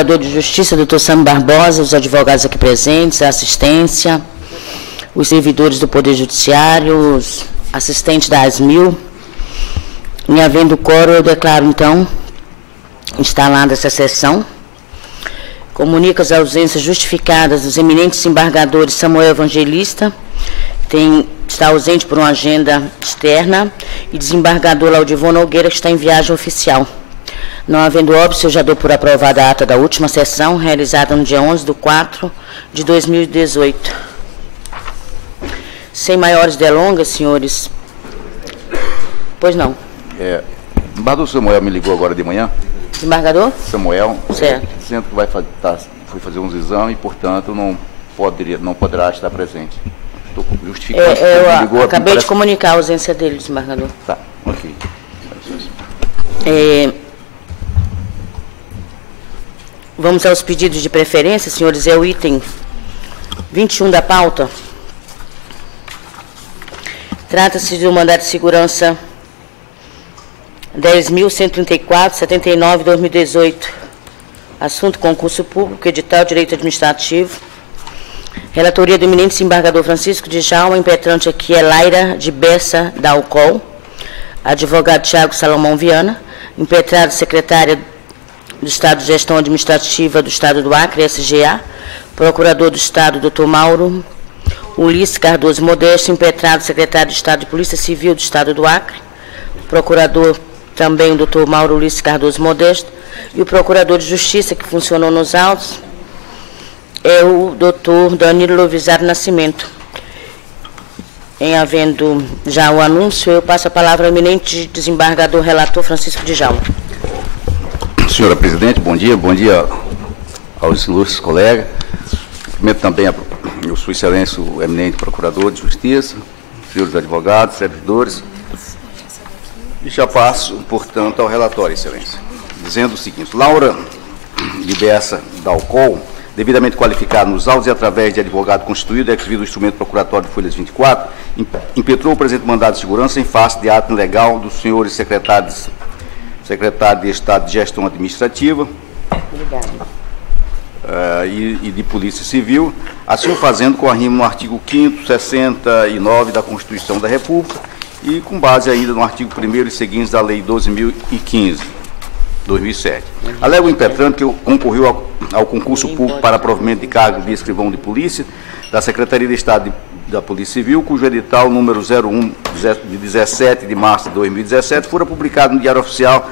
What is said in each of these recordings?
Procurador de Justiça, doutor Sam Barbosa, os advogados aqui presentes, a assistência, os servidores do Poder Judiciário, os assistentes da ASMIL. Em havendo quórum, eu declaro, então, instalada essa sessão. Comunico as ausências justificadas dos eminentes embargadores Samuel Evangelista, está ausente por uma agenda externa, e desembargador Laudivon Nogueira, que está em viagem oficial. Não havendo óbito, eu já dou por aprovada a ata da última sessão, realizada no dia 11/4/2018. Sem maiores delongas, senhores. Pois não. O embargador Samuel me ligou agora de manhã. Desembargador? Samuel, certo. Dizendo que foi fazer uns exames e, portanto, não poderá estar presente. Estou justificando. Eu acabei de comunicar a ausência dele, desembargador. Tá, ok. Vamos aos pedidos de preferência, senhores. É o item 21 da pauta. Trata-se do mandato de segurança 10.134/79/2018. Assunto: concurso público, edital, direito administrativo. Relatoria do eminente desembargador Francisco Djalma, impetrante aqui é Laira de Bessa da Alcol. Advogado Tiago Salomão Viana. Impetrado secretária do Estado de Gestão Administrativa do Estado do Acre, SGA. Procurador do Estado, Dr. Mauro Ulisses Cardoso Modesto. Impetrado secretário de Estado de Polícia Civil do Estado do Acre. Procurador também o Dr. Mauro Ulisses Cardoso Modesto. E o Procurador de Justiça, que funcionou nos autos, é o Dr. Danilo Lovisaro Nascimento. Em havendo já o anúncio, eu passo a palavra ao eminente desembargador relator Francisco Djalma. Senhora Presidente, bom dia aos ilustres colegas. Cumprimento também a Sua Excelência, o eminente Procurador de Justiça, senhores advogados, servidores. E já passo, portanto, ao relatório, Excelência, dizendo o seguinte: Laura de Bessa da Alcol, devidamente qualificado nos autos e através de advogado constituído, exvido do instrumento procuratório de folhas 24, impetrou o presente mandado de segurança em face de ato ilegal dos senhores secretário de Estado de Gestão Administrativa e de Polícia Civil, assim o fazendo com arrimo no artigo 5º, 69 da Constituição da República e com base ainda no artigo 1º e seguintes da Lei 12.015, 2007. Alega o impetrante que concorreu ao concurso público para provimento de cargo de escrivão de polícia da Secretaria de Estado da Polícia Civil, cujo edital número 01 de 17 de março de 2017 fora publicado no Diário Oficial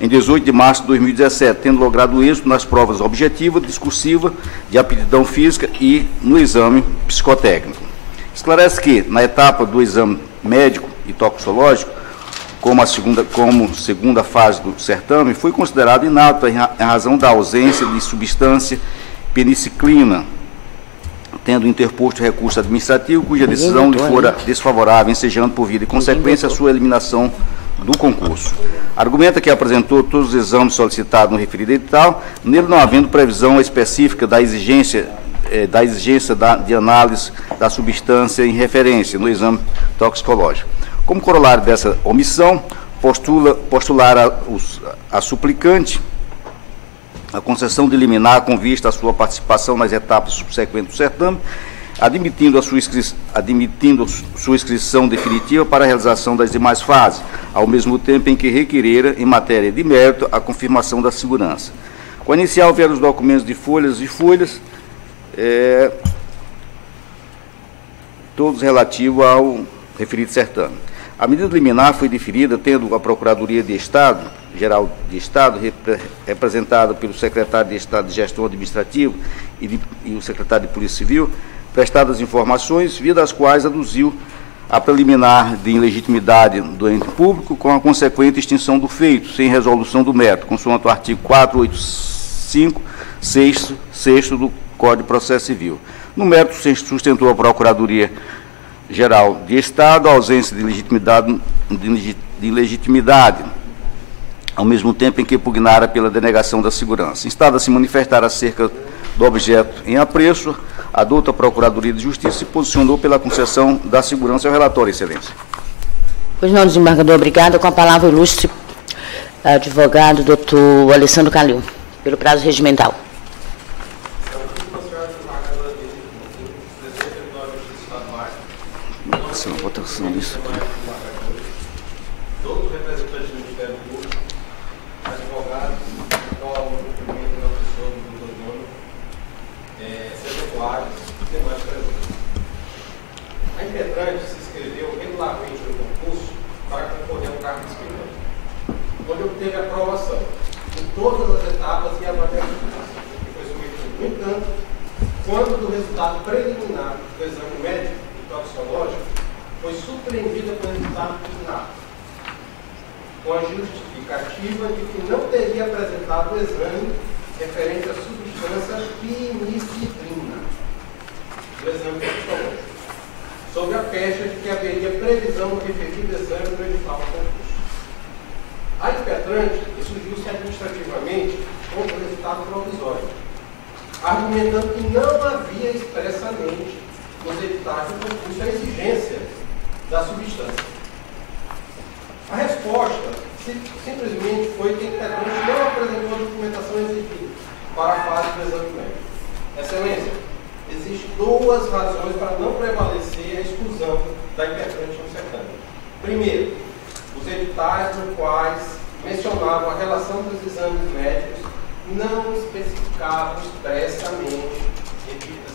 em 18 de março de 2017, tendo logrado êxito nas provas objetiva, discursiva, de aptidão física e no exame psicotécnico. Esclarece que, na etapa do exame médico e toxicológico, como segunda fase do certame, foi considerado inapto em razão da ausência de substância peniciclina, tendo interposto recurso administrativo, cuja decisão lhe fora desfavorável, ensejando por via de consequência a sua eliminação do concurso. Argumenta que apresentou todos os exames solicitados no referido edital, nele não havendo previsão específica da exigência de análise da substância em referência no exame toxicológico. Como corolário dessa omissão, postular a suplicante a concessão de liminar com vista à sua participação nas etapas subsequentes do certame, admitindo sua inscrição definitiva para a realização das demais fases, ao mesmo tempo em que requerera, em matéria de mérito, a confirmação da segurança. Com a inicial vieram os documentos de folhas, todos relativos ao referido certame. A medida liminar foi deferida tendo a Procuradoria de Estado, Geral de Estado, representada pelo Secretário de Estado de Gestão Administrativa e o Secretário de Polícia Civil, prestadas informações, via das quais aduziu a preliminar de ilegitimidade do ente público com a consequente extinção do feito, sem resolução do mérito, consoante o artigo 485, 6º do Código de Processo Civil. No mérito, sustentou a Procuradoria-Geral de Estado a ausência de legitimidade, ao mesmo tempo em que pugnara pela denegação da segurança. Instada a se manifestar acerca do objeto em apreço, a douta Procuradoria de Justiça se posicionou pela concessão da segurança ao relatório, Excelência. Pois não, desembargador, obrigada. Com a palavra o ilustre advogado, doutor Alessandro Calil, pelo prazo regimental. Próxima votação disso aqui. Todos os representantes do Ministério Público, advogados, ao cumprimento da pessoa do doutor Dono, servidores e demais presentes. A impetrante se inscreveu regularmente no concurso para concorrer ao cargo de escrivão, onde obteve aprovação em todas as etapas e avaliações que foi submetido. No entanto, quando do resultado preliminar do exame médico e toxicológico, foi surpreendida pelo resultado final, com a justificativa de que não teria apresentado o exame referente à substância pinicildina do exame toxicológico, sob a pecha de que haveria previsão do referido exame no edital do concurso. A impetrante surgiu-se administrativamente contra o resultado provisório, argumentando que não havia expressamente nos editais do concurso a exigência da substância. A resposta simplesmente foi que a impetrante não apresentou a documentação exigida para a fase do exame médico. Excelência, existem duas razões para não prevalecer a exclusão da impetrante no certame. Primeiro, os editais nos quais mencionavam a relação dos exames médicos não especificavam expressamente, repito,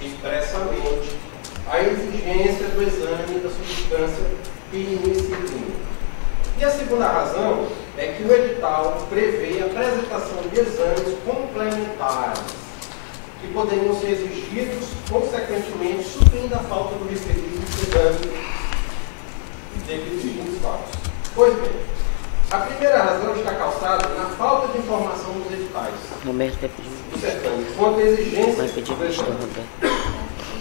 expressamente, a exigência do exame da substância pinicildina. E a segunda razão é que o edital prevê a apresentação de exames complementares que poderiam ser exigidos, consequentemente, suprindo a falta do referido exame devido fatos. Pois bem, a primeira razão está calçada na falta de informação dos editais do certame quanto à exigência do exame.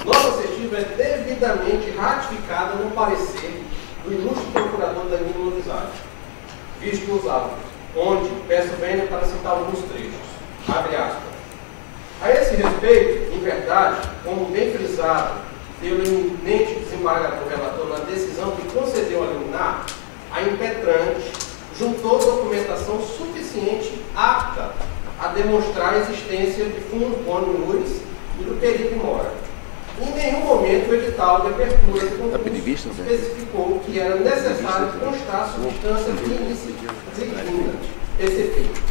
Nossa assertiva é devidamente ratificada no parecer do ilustre procurador Danilo Lorizade, visto nos autos, onde peço vênia para citar alguns trechos. Abre aspas. A esse respeito, em verdade, como bem frisado pelo eminente desembargador relator na decisão que concedeu a liminar, a impetrante juntou documentação suficiente apta a demonstrar a existência de fundo bônus iuris e do perito mora. Em nenhum momento o edital de abertura do concurso especificou que era necessário constar a substância pinicildina, esse efeito.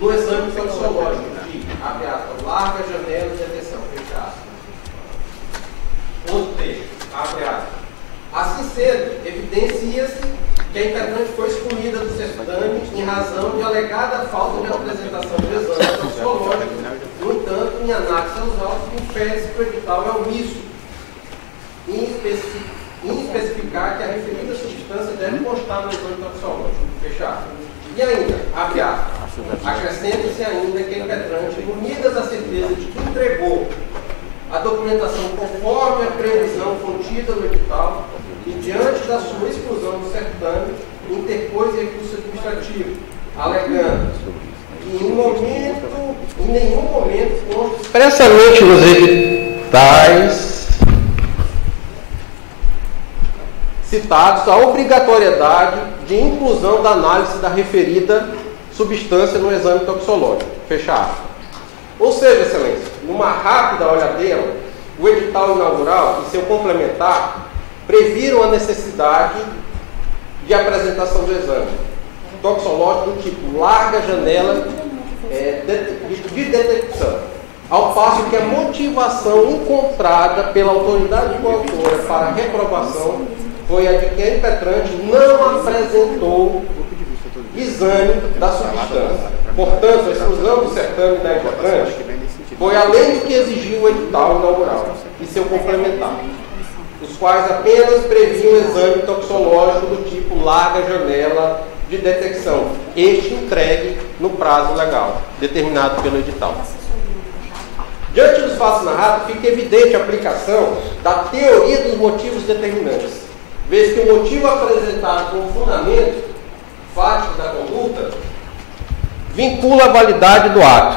No exame toxicológico de, abre aspas, larga janela de detenção, fecha aspas. Outro texto, abre aspas. Assim sendo, evidencia-se que a impetrante foi excluída do certame em razão de alegada falta de apresentação de exame toxicológico. No entanto, em análise aos autos, infere-se que o edital é omisso em especificar que a referida substância deve constar no exame toxicológico. Fechado. E ainda, abre aspas, acrescenta-se ainda que a impetrante, unidas à certeza de que entregou a documentação conforme a previsão contida no edital e diante da sua exclusão do certame, interpôs recurso administrativo, alegando que em nenhum momento consta expressamente nos editais citados a obrigatoriedade de inclusão da análise da referida substância no exame toxicológico. Fecha aspas. Ou seja, excelência, numa rápida olhadeira, o edital inaugural e seu complementar previram a necessidade de apresentação do exame toxicológico do tipo larga janela de detecção, ao passo que a motivação encontrada pela autoridade coautora para a reprovação foi a de que a impetrante não apresentou exame da substância. Portanto, a exclusão do certame da impetrante foi além do que exigiu o edital inaugural e seu complementar, os quais apenas previam exame toxicológico do tipo larga janela de detecção, este entregue no prazo legal, determinado pelo edital. Diante dos fatos narrados, fica evidente a aplicação da teoria dos motivos determinantes, vez que o motivo apresentado como fundamento fático da conduta vincula a validade do ato,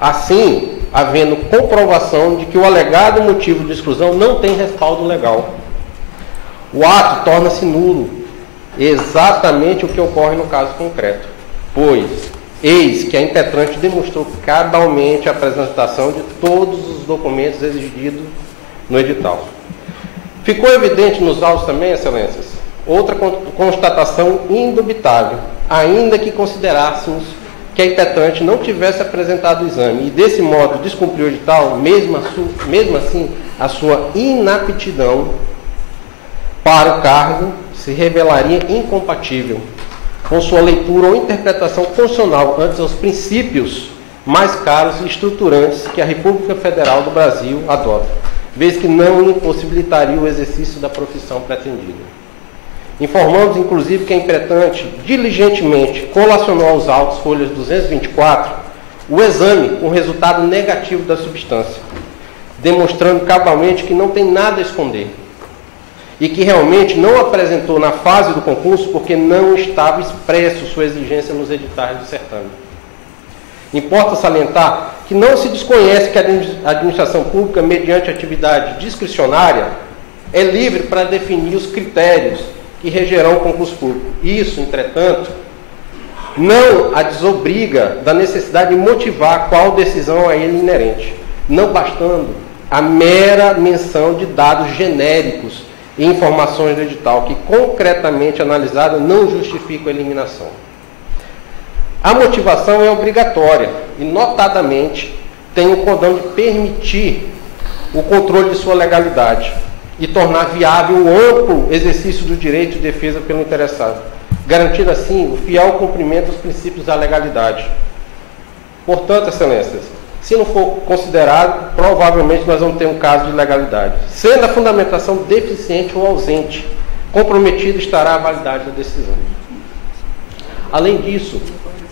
assim, havendo comprovação de que o alegado motivo de exclusão não tem respaldo legal. O ato torna-se nulo, exatamente o que ocorre no caso concreto, pois eis que a impetrante demonstrou cabalmente a apresentação de todos os documentos exigidos no edital. Ficou evidente nos autos também, excelências, outra constatação indubitável, ainda que considerássemos que a impetrante não tivesse apresentado o exame e, desse modo, descumpriu o edital, mesmo assim, a sua inaptidão para o cargo se revelaria incompatível com sua leitura ou interpretação constitucional ante os princípios mais caros e estruturantes que a República Federal do Brasil adota, vez que não impossibilitaria o exercício da profissão pretendida. Informamos, inclusive, que a impetrante diligentemente colacionou aos autos, folhas 224, o exame com resultado negativo da substância, demonstrando cabalmente que não tem nada a esconder e que realmente não apresentou na fase do concurso porque não estava expresso sua exigência nos editais do certame. Importa salientar que não se desconhece que a administração pública, mediante atividade discricionária, é livre para definir os critérios que regerão o concurso público. Isso, entretanto, não a desobriga da necessidade de motivar qual decisão a ele inerente, não bastando a mera menção de dados genéricos e informações do edital que, concretamente analisada, não justificam a eliminação. A motivação é obrigatória e, notadamente, tem o condão de permitir o controle de sua legalidade e tornar viável o amplo exercício do direito de defesa pelo interessado, garantindo assim o fiel cumprimento dos princípios da legalidade. Portanto, excelências, se não for considerado, provavelmente nós vamos ter um caso de ilegalidade. Sendo a fundamentação deficiente ou ausente, comprometida estará a validade da decisão. Além disso,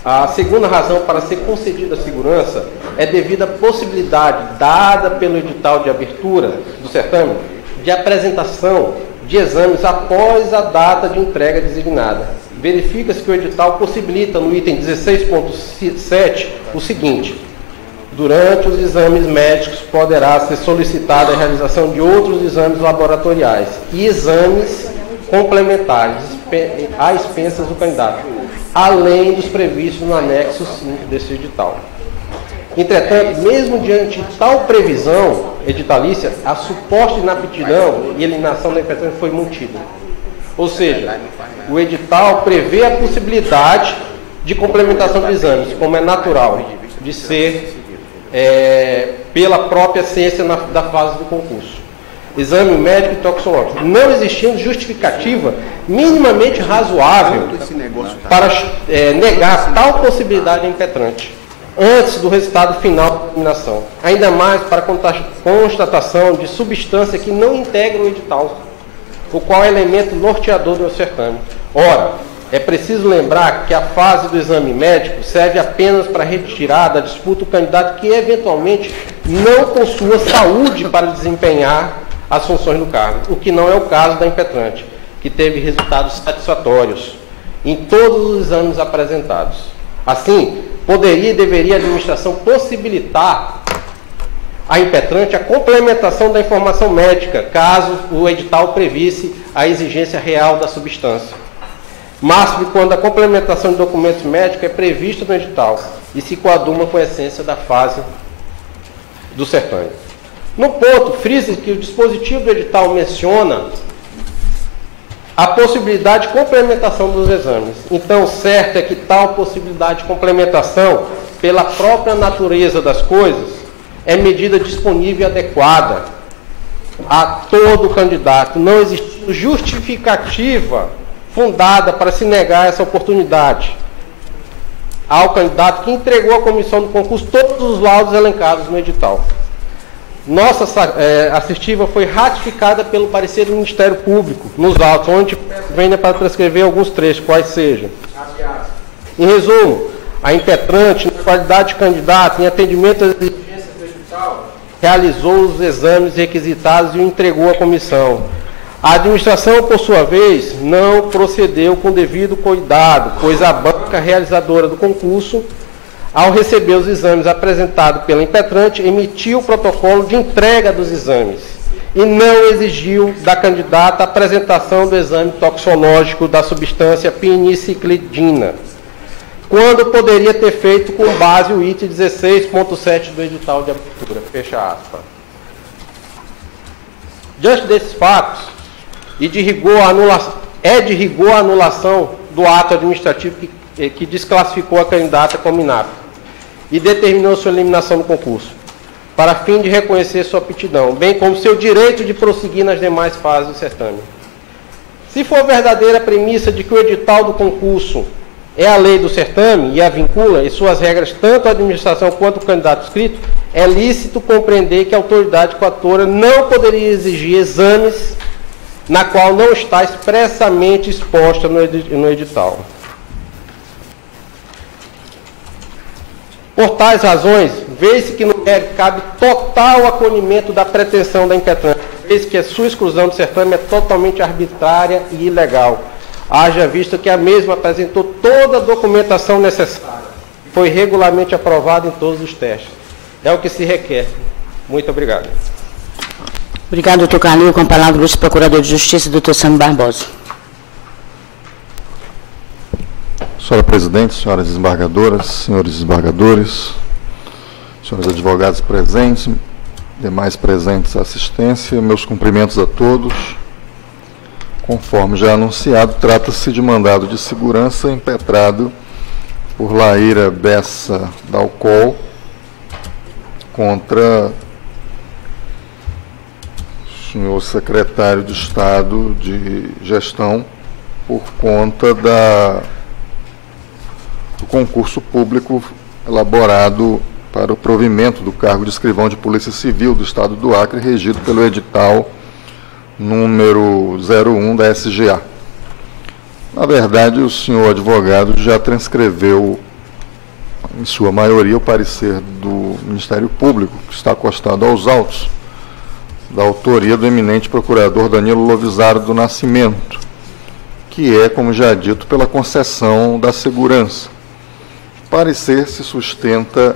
a segunda razão para ser concedida a segurança é devido à possibilidade dada pelo edital de abertura do certame de apresentação de exames após a data de entrega designada. Verifica-se que o edital possibilita, no item 16.7, o seguinte: durante os exames médicos poderá ser solicitada a realização de outros exames laboratoriais e exames complementares a expensas do candidato, além dos previstos no anexo 5 desse edital. Entretanto, mesmo diante de tal previsão editalícia, a suposta inaptidão e eliminação da impetrante foi mantida. Ou seja, o edital prevê a possibilidade de complementação de exames, como é natural de ser pela própria ciência da fase do concurso. Exame médico e toxicológico, não existindo justificativa minimamente razoável para negar tal possibilidade impetrante antes do resultado final da eliminação, ainda mais para constatação de substância que não integra o edital, o qual é elemento norteador do certame. Ora, é preciso lembrar que a fase do exame médico serve apenas para retirar da disputa o candidato que eventualmente não possua saúde para desempenhar as funções do cargo, o que não é o caso da impetrante, que teve resultados satisfatórios em todos os exames apresentados. Assim, poderia e deveria a administração possibilitar à impetrante a complementação da informação médica, caso o edital previsse a exigência real da substância. Máximo quando a complementação de documentos médicos é prevista no edital e se coaduna com a essência da fase do certame. No ponto, frise que o dispositivo do edital menciona a possibilidade de complementação dos exames. Então, certo é que tal possibilidade de complementação, pela própria natureza das coisas, é medida disponível e adequada a todo candidato, não existindo justificativa fundada para se negar essa oportunidade ao candidato que entregou à comissão do concurso todos os laudos elencados no edital. Nossa assistiva foi ratificada pelo parecer do Ministério Público nos autos, onde venha para transcrever alguns trechos, quais sejam. Em resumo, a impetrante, na qualidade de candidato, em atendimento às exigências do edital, realizou os exames requisitados e o entregou à comissão. A administração, por sua vez, não procedeu com devido cuidado, pois a banca realizadora do concurso, ao receber os exames apresentados pela impetrante, emitiu o protocolo de entrega dos exames e não exigiu da candidata a apresentação do exame toxicológico da substância penicilidina, quando poderia ter feito com base o item 16.7 do edital de abertura. Fecha aspas. Diante desses fatos, e de rigor a anulação do ato administrativo que desclassificou a candidata como inapta e determinou sua eliminação do concurso, para fim de reconhecer sua aptidão, bem como seu direito de prosseguir nas demais fases do certame. Se for verdadeira a premissa de que o edital do concurso é a lei do certame e a vincula, e suas regras, tanto a administração quanto o candidato inscrito, é lícito compreender que a autoridade coatora não poderia exigir exames na qual não está expressamente exposta no edital. Por tais razões, vê-se que no mérito cabe total acolhimento da pretensão da impetrante, vez que a sua exclusão do certame é totalmente arbitrária e ilegal, haja vista que a mesma apresentou toda a documentação necessária, foi regularmente aprovada em todos os testes. É o que se requer. Muito obrigado. Obrigado, doutor Calil. Com a palavra, o ilustre procurador de Justiça, doutor Sami Barbosa. Senhora Presidente, senhoras desembargadoras, senhores desembargadores, senhores advogados presentes, demais presentes à assistência, meus cumprimentos a todos. Conforme já anunciado, trata-se de mandado de segurança impetrado por Laíra Bessa Dalcol contra o senhor secretário de Estado de Gestão por conta do concurso público elaborado para o provimento do cargo de escrivão de Polícia Civil do Estado do Acre, regido pelo edital número 01 da SGA. Na verdade, o senhor advogado já transcreveu, em sua maioria, o parecer do Ministério Público, que está acostado aos autos, da autoria do eminente procurador Danilo Lovisaro do Nascimento, que é, como já dito, pela concessão da segurança. O parecer se sustenta,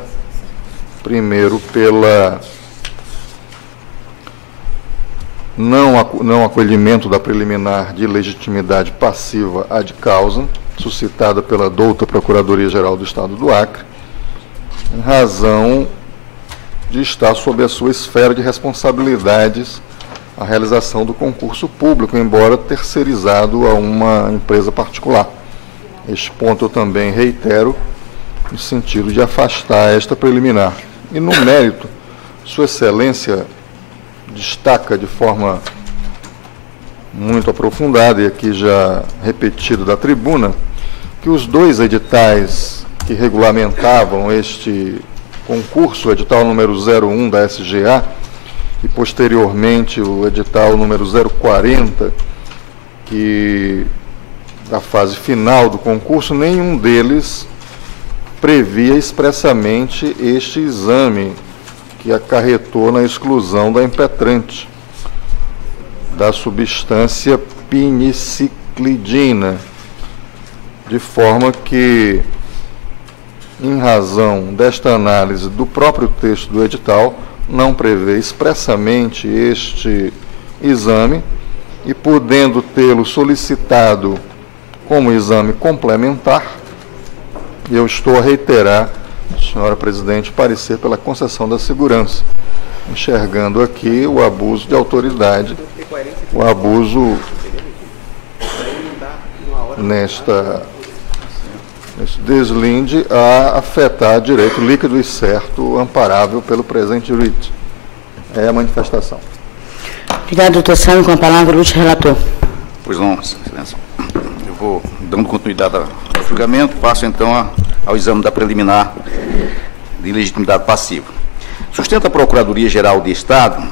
primeiro, pela não acolhimento da preliminar de legitimidade passiva ad causa, suscitada pela douta Procuradoria-Geral do Estado do Acre, em razão de estar sob a sua esfera de responsabilidades a realização do concurso público, embora terceirizado a uma empresa particular. Este ponto eu também reitero, no sentido de afastar esta preliminar. E no mérito, Sua Excelência destaca de forma muito aprofundada, e aqui já repetido da tribuna, que os dois editais que regulamentavam este concurso, o edital número 01 da SGA e posteriormente o edital número 040, que da fase final do concurso, nenhum deles previa expressamente este exame que acarretou na exclusão da impetrante da substância piniciclidina, de forma que, em razão desta análise do próprio texto do edital, não prevê expressamente este exame e, podendo tê-lo solicitado como exame complementar, eu estou a reiterar, senhora Presidente, parecer pela concessão da segurança, enxergando aqui o abuso de autoridade, o abuso neste deslinde a afetar direito líquido e certo amparável pelo presente writ. É a manifestação. Obrigado, doutor Sami. Com a palavra, o último relator. Pois não, Excelência. Eu vou dando continuidade ao julgamento, passo então ao exame da preliminar de legitimidade passiva. Sustenta a Procuradoria-Geral de Estado,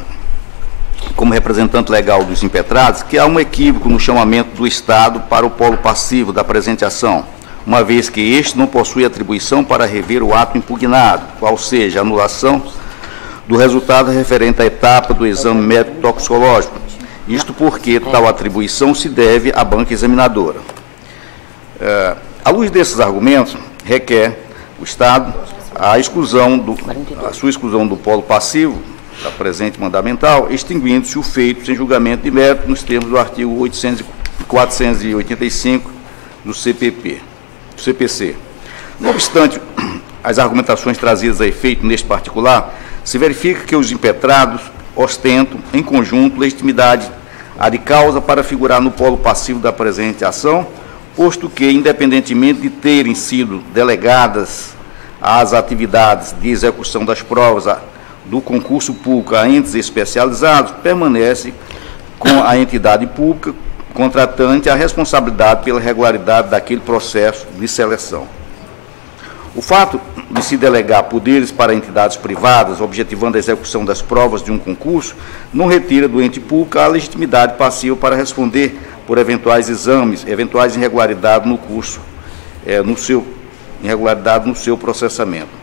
como representante legal dos impetrados, que há um equívoco no chamamento do Estado para o polo passivo da presente ação, uma vez que este não possui atribuição para rever o ato impugnado, qual seja a anulação do resultado referente à etapa do exame médico toxicológico. Isto porque tal atribuição se deve à banca examinadora. À luz desses argumentos, requer o Estado a sua exclusão do polo passivo da presente mandamental, extinguindo-se o feito sem julgamento de mérito nos termos do artigo 485 do CPC. Não obstante as argumentações trazidas a efeito neste particular, se verifica que os impetrados ostentam, em conjunto, legitimidade ad causa para figurar no polo passivo da presente ação, posto que, independentemente de terem sido delegadas as atividades de execução das provas do concurso público a entes especializados, permanece com a entidade pública contratante a responsabilidade pela regularidade daquele processo de seleção. O fato de se delegar poderes para entidades privadas, objetivando a execução das provas de um concurso, não retira do ente público a legitimidade passiva para responder por eventuais exames, eventuais irregularidades no curso, irregularidade no seu processamento.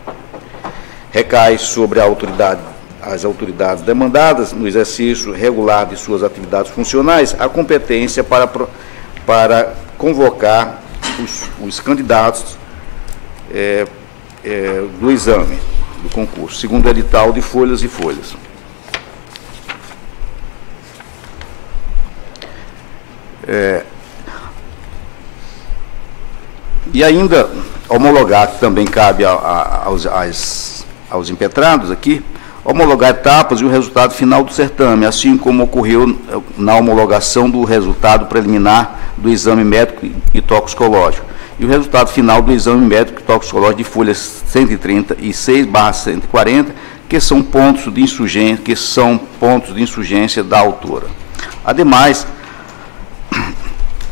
Recai sobre as autoridades demandadas, no exercício regular de suas atividades funcionais, a competência para convocar os candidatos do exame, do concurso, segundo o edital de folhas e folhas. E ainda homologar, que também cabe aos impetrados aqui, homologar etapas e o resultado final do certame, assim como ocorreu na homologação do resultado preliminar do exame médico e toxicológico, e o resultado final do exame médico e toxicológico de folhas 136/140, que são pontos de insurgência da autora. Ademais,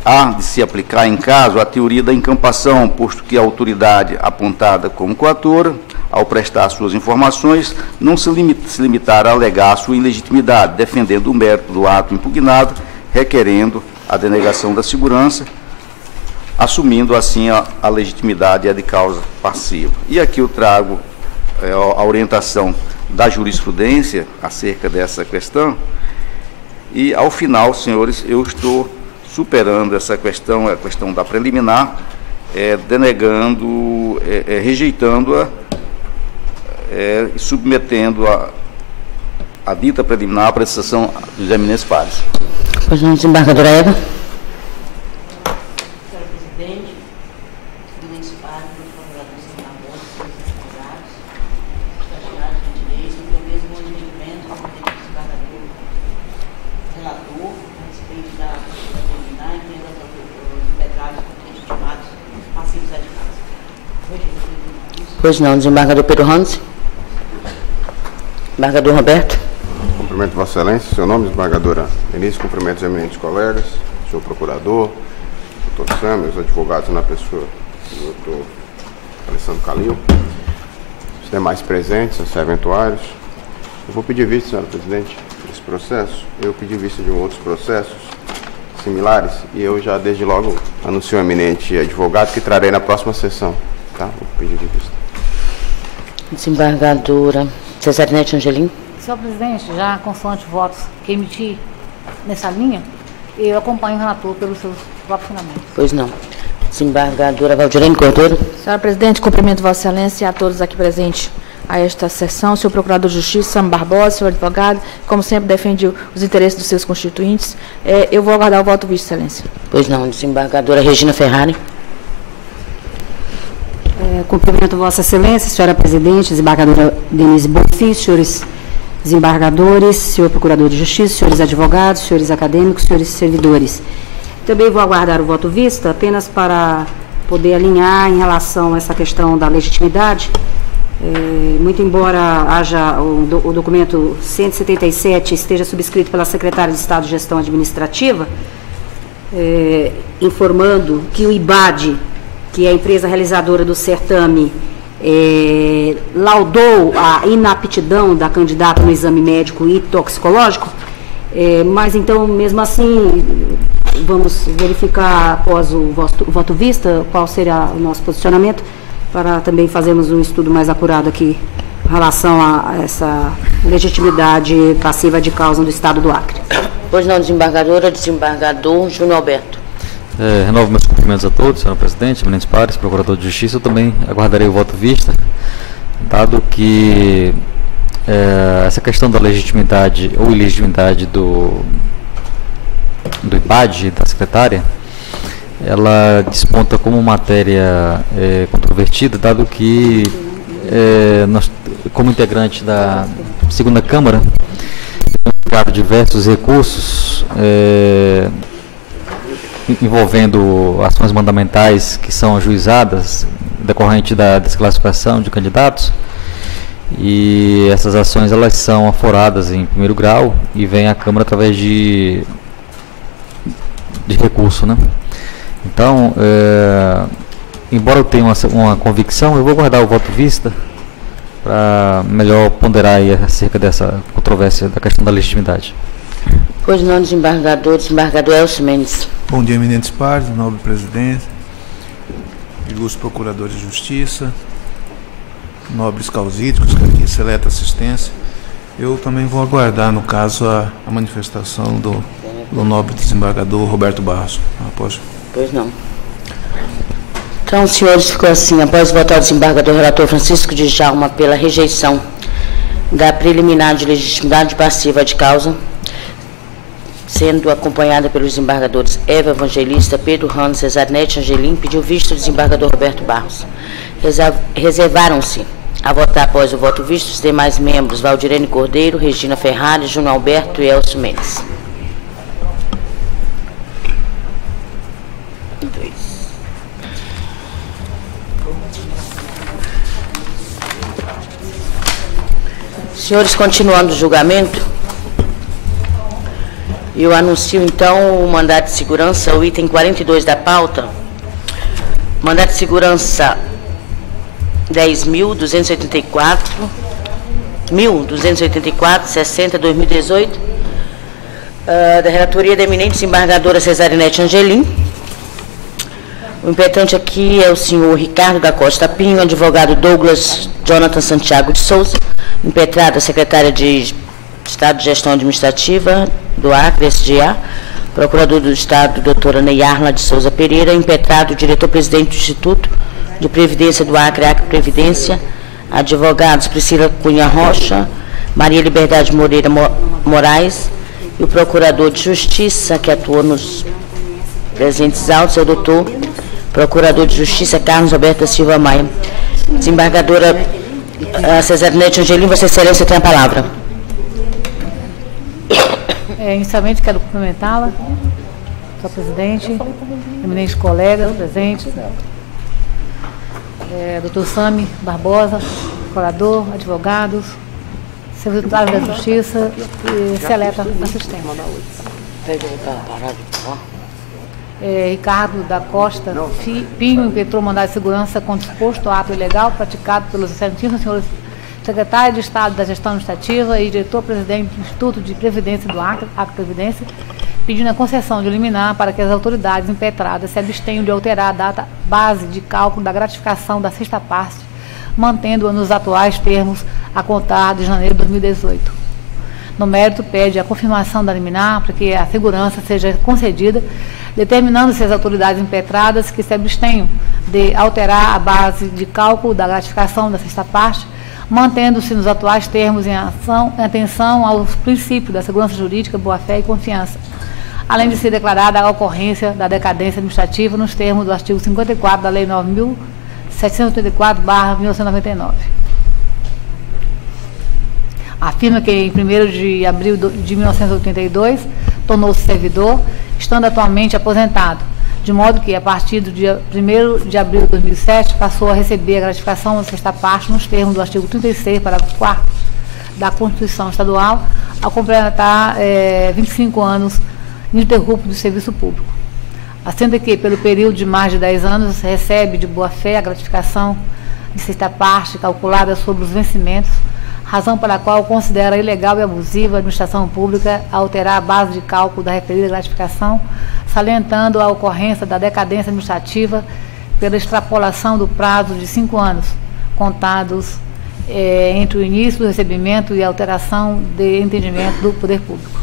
há de se aplicar em caso a teoria da encampação, posto que a autoridade apontada como coautora, ao prestar suas informações, não se limitar a alegar sua ilegitimidade, defendendo o mérito do ato impugnado, requerendo a denegação da segurança, assumindo assim a legitimidade e a de causa passiva. E aqui eu trago a orientação da jurisprudência acerca dessa questão, e ao final, senhores, eu estou superando essa questão, a questão da preliminar, denegando, rejeitando-a e submetendo a dita preliminar à apreciação dos eminentes pares. Pois não, desembargadora Eva. Senhora presidente, eminentes pares, procuradores e senadores, advogados, estagiários, gentileza, eu mesmo o entendimento do desembargador relator a respeito da preliminar, entendo os impetrados legitimados passivos ad causa. Pois não, desembargador Pedro Hans. Desembargador Roberto. Cumprimento Vossa Excelência, seu nome, desembargadora Denise, cumprimento os eminentes colegas, senhor procurador, doutor Sam, os advogados na pessoa do doutor Alessandro Calil, os demais presentes, os serventuários. Eu vou pedir vista, senhora presidente, desse processo. Eu pedi vista de outros processos similares e eu já desde logo anuncio ao eminente advogado que trarei na próxima sessão. Tá? Vou pedir de vista. Desembargadora Cesarinete Angelim. Senhor presidente, já consoante votos que emiti nessa linha, eu acompanho o relator pelos seus votos finalmente. Pois não. Desembargadora Valdirene Cordeiro. Senhora presidente, cumprimento Vossa Excelência e a todos aqui presentes a esta sessão. Senhor procurador de Justiça, Sam Barbosa, senhor advogado, como sempre defende os interesses dos seus constituintes. Eu vou aguardar o voto, Vossa Excelência. Pois não. Desembargadora Regina Ferrari. Cumprimento Vossa Excelência, senhora presidente, desembargadora Denise Bonfim, senhores desembargadores, senhor procurador de Justiça, senhores advogados, senhores acadêmicos, senhores servidores. Também vou aguardar o voto vista apenas para poder alinhar em relação a essa questão da legitimidade. Muito embora haja o documento 177 esteja subscrito pela secretária de Estado de Gestão Administrativa, informando que o IBAD, que é a empresa realizadora do certame, laudou a inaptidão da candidata no exame médico e toxicológico, mas então, mesmo assim, vamos verificar após o voto vista qual será o nosso posicionamento, para também fazermos um estudo mais acurado aqui em relação a essa legitimidade passiva de causa do Estado do Acre. Pois não, desembargadora, desembargador Júnior Alberto. Renovo meus cumprimentos a todos, senhor presidente, eminentes pares, procurador de Justiça. Eu também aguardarei o voto vista, dado que essa questão da legitimidade ou ilegitimidade do IBAD, da secretária, ela desponta como matéria controvertida, dado que nós, como integrante da segunda Câmara, criado diversos recursos envolvendo ações mandamentais que são ajuizadas decorrente da desclassificação de candidatos, e essas ações elas são aforadas em primeiro grau e vêm à Câmara através de recurso, né? Então, embora eu tenha uma convicção, eu vou guardar o voto vista para melhor ponderar aí acerca dessa controvérsia da questão da legitimidade. Pois não, desembargador Elcio Mendes. Bom dia, eminentes pares, nobre presidente, ilustres procuradores de justiça, nobres causídicos, que aqui seleta assistência. Eu também vou aguardar, no caso, a manifestação do nobre desembargador Roberto Barros. Após. Pois não. Então, senhores, ficou assim: após votar o desembargador relator Francisco Djalma pela rejeição da preliminar de legitimidade passiva de causa, sendo acompanhada pelos desembargadores Eva Evangelista, Pedro Ramos, Cesarnete Angelim, pediu visto o desembargador Roberto Barros. Reservaram-se a votar após o voto visto os demais membros Valdirene Cordeiro, Regina Ferrari, Júnior Alberto e Elcio Mendes. Senhores, continuando o julgamento, eu anuncio então o mandato de segurança, o item 42 da pauta. Mandato de segurança 10.284, 60/2018, da relatoria da eminente desembargadora Cesarnete Angelim. O impetente aqui é o senhor Ricardo da Costa Pinho, advogado Douglas Jonathan Santiago de Souza, impetrada secretária de Estado de Gestão Administrativa do Acre, SGA, procurador do Estado, doutora Neyarla de Souza Pereira, impetrado diretor-presidente do Instituto de Previdência do Acre, Acre Previdência, advogados Priscila Cunha Rocha, Maria Liberdade Moreira Moraes, e o procurador de Justiça, que atua nos presentes autos, é o doutor procurador de Justiça Carlos Alberto da Silva Maia. Desembargadora Cesarnete Angelim, Vossa Excelência tem a palavra. Inicialmente quero cumprimentá-la, senhor presidente, eminentes colegas presentes, doutor Sami Barbosa, procurador, advogados, secretário da Justiça e seleta assistente. Ricardo da Costa Pinho impetrou mandado de segurança com disposto ato ilegal praticado pelos excelentíssimos senhores secretário de Estado da Gestão Administrativa e diretor-presidente do Instituto de Previdência do Acre, Acre Previdência, pedindo a concessão de liminar para que as autoridades impetradas se abstenham de alterar a data base de cálculo da gratificação da sexta parte, mantendo-a nos atuais termos a contar de janeiro de 2018. No mérito, pede a confirmação da liminar para que a segurança seja concedida, determinando-se as autoridades impetradas que se abstenham de alterar a base de cálculo da gratificação da sexta parte, mantendo-se nos atuais termos em atenção aos princípios da segurança jurídica, boa-fé e confiança, além de ser declarada a ocorrência da decadência administrativa nos termos do artigo 54 da Lei 9.784/1999. Afirma que em 1º de abril de 1982 tornou-se servidor, estando atualmente aposentado, de modo que, a partir do dia 1º de abril de 2007, passou a receber a gratificação da sexta parte nos termos do artigo 36, parágrafo 4º da Constituição Estadual, ao completar 25 anos ininterruptos de serviço público. Assenta que, pelo período de mais de 10 anos, recebe de boa-fé a gratificação de sexta parte calculada sobre os vencimentos, razão para a qual considera ilegal e abusiva a administração pública alterar a base de cálculo da referida gratificação, salientando a ocorrência da decadência administrativa pela extrapolação do prazo de 5 anos, contados entre o início do recebimento e a alteração de entendimento do poder público.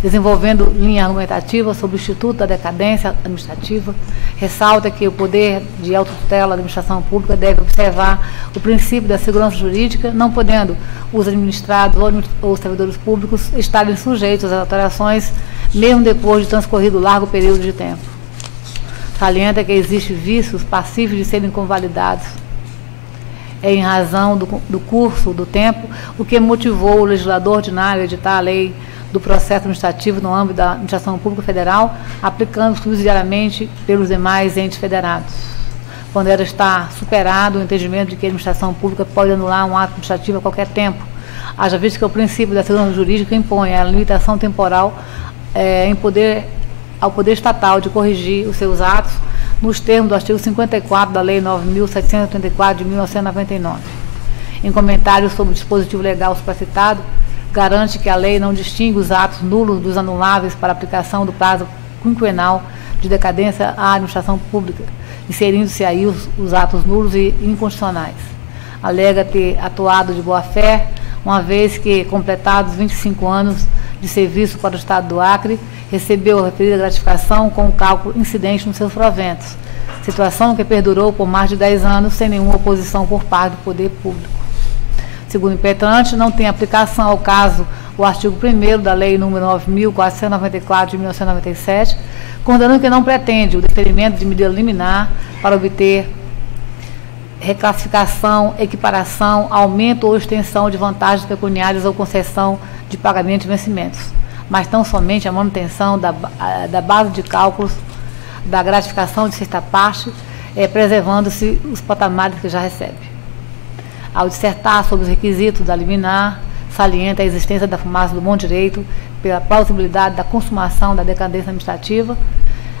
Desenvolvendo linha argumentativa sobre o Instituto da Decadência Administrativa, ressalta que o poder de autotutela da administração pública deve observar o princípio da segurança jurídica, não podendo os administrados ou os servidores públicos estarem sujeitos às alterações, mesmo depois de transcorrido largo período de tempo. Salienta que existem vícios passíveis de serem convalidados em razão do curso do tempo, o que motivou o legislador ordinário a editar a lei do processo administrativo no âmbito da administração pública federal, aplicando subsidiariamente pelos demais entes federados. Quando ela está superado o entendimento de que a administração pública pode anular um ato administrativo a qualquer tempo, haja visto que o princípio da segurança jurídica impõe a limitação temporal ao poder estatal de corrigir os seus atos nos termos do artigo 54 da Lei 9.784 de 1999. Em comentário sobre o dispositivo legal supracitado, garante que a lei não distingue os atos nulos dos anuláveis para aplicação do prazo quinquenal de decadência à administração pública, inserindo-se aí os atos nulos e inconstitucionais. Alega ter atuado de boa-fé, uma vez que, completados 25 anos de serviço para o Estado do Acre, recebeu a referida gratificação com o cálculo incidente nos seus proventos, situação que perdurou por mais de 10 anos sem nenhuma oposição por parte do poder público. Segundo o impetrante, não tem aplicação ao caso o artigo 1º da Lei nº 9.494 de 1997, considerando que não pretende o deferimento de medida liminar para obter reclassificação, equiparação, aumento ou extensão de vantagens pecuniárias ou concessão de pagamento de vencimentos, mas tão somente a manutenção da base de cálculos da gratificação de sexta parte, preservando-se os patamares que já recebe. Ao dissertar sobre os requisitos da liminar, salienta a existência da fumaça do bom direito pela plausibilidade da consumação da decadência administrativa,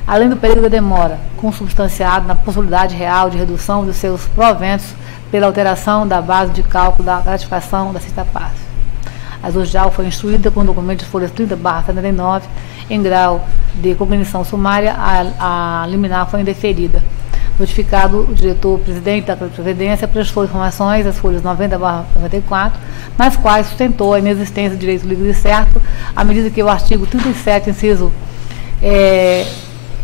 além do período de demora, consubstanciado na possibilidade real de redução dos seus proventos pela alteração da base de cálculo da gratificação da sexta parte. A Zurjal foi instruída com o documento de folha 30/79, em grau de cognição sumária, a liminar foi indeferida. Notificado o diretor-presidente da Previdência, prestou informações às folhas 90/94, nas quais sustentou a inexistência de direito livre e certo, à medida que o artigo 37, inciso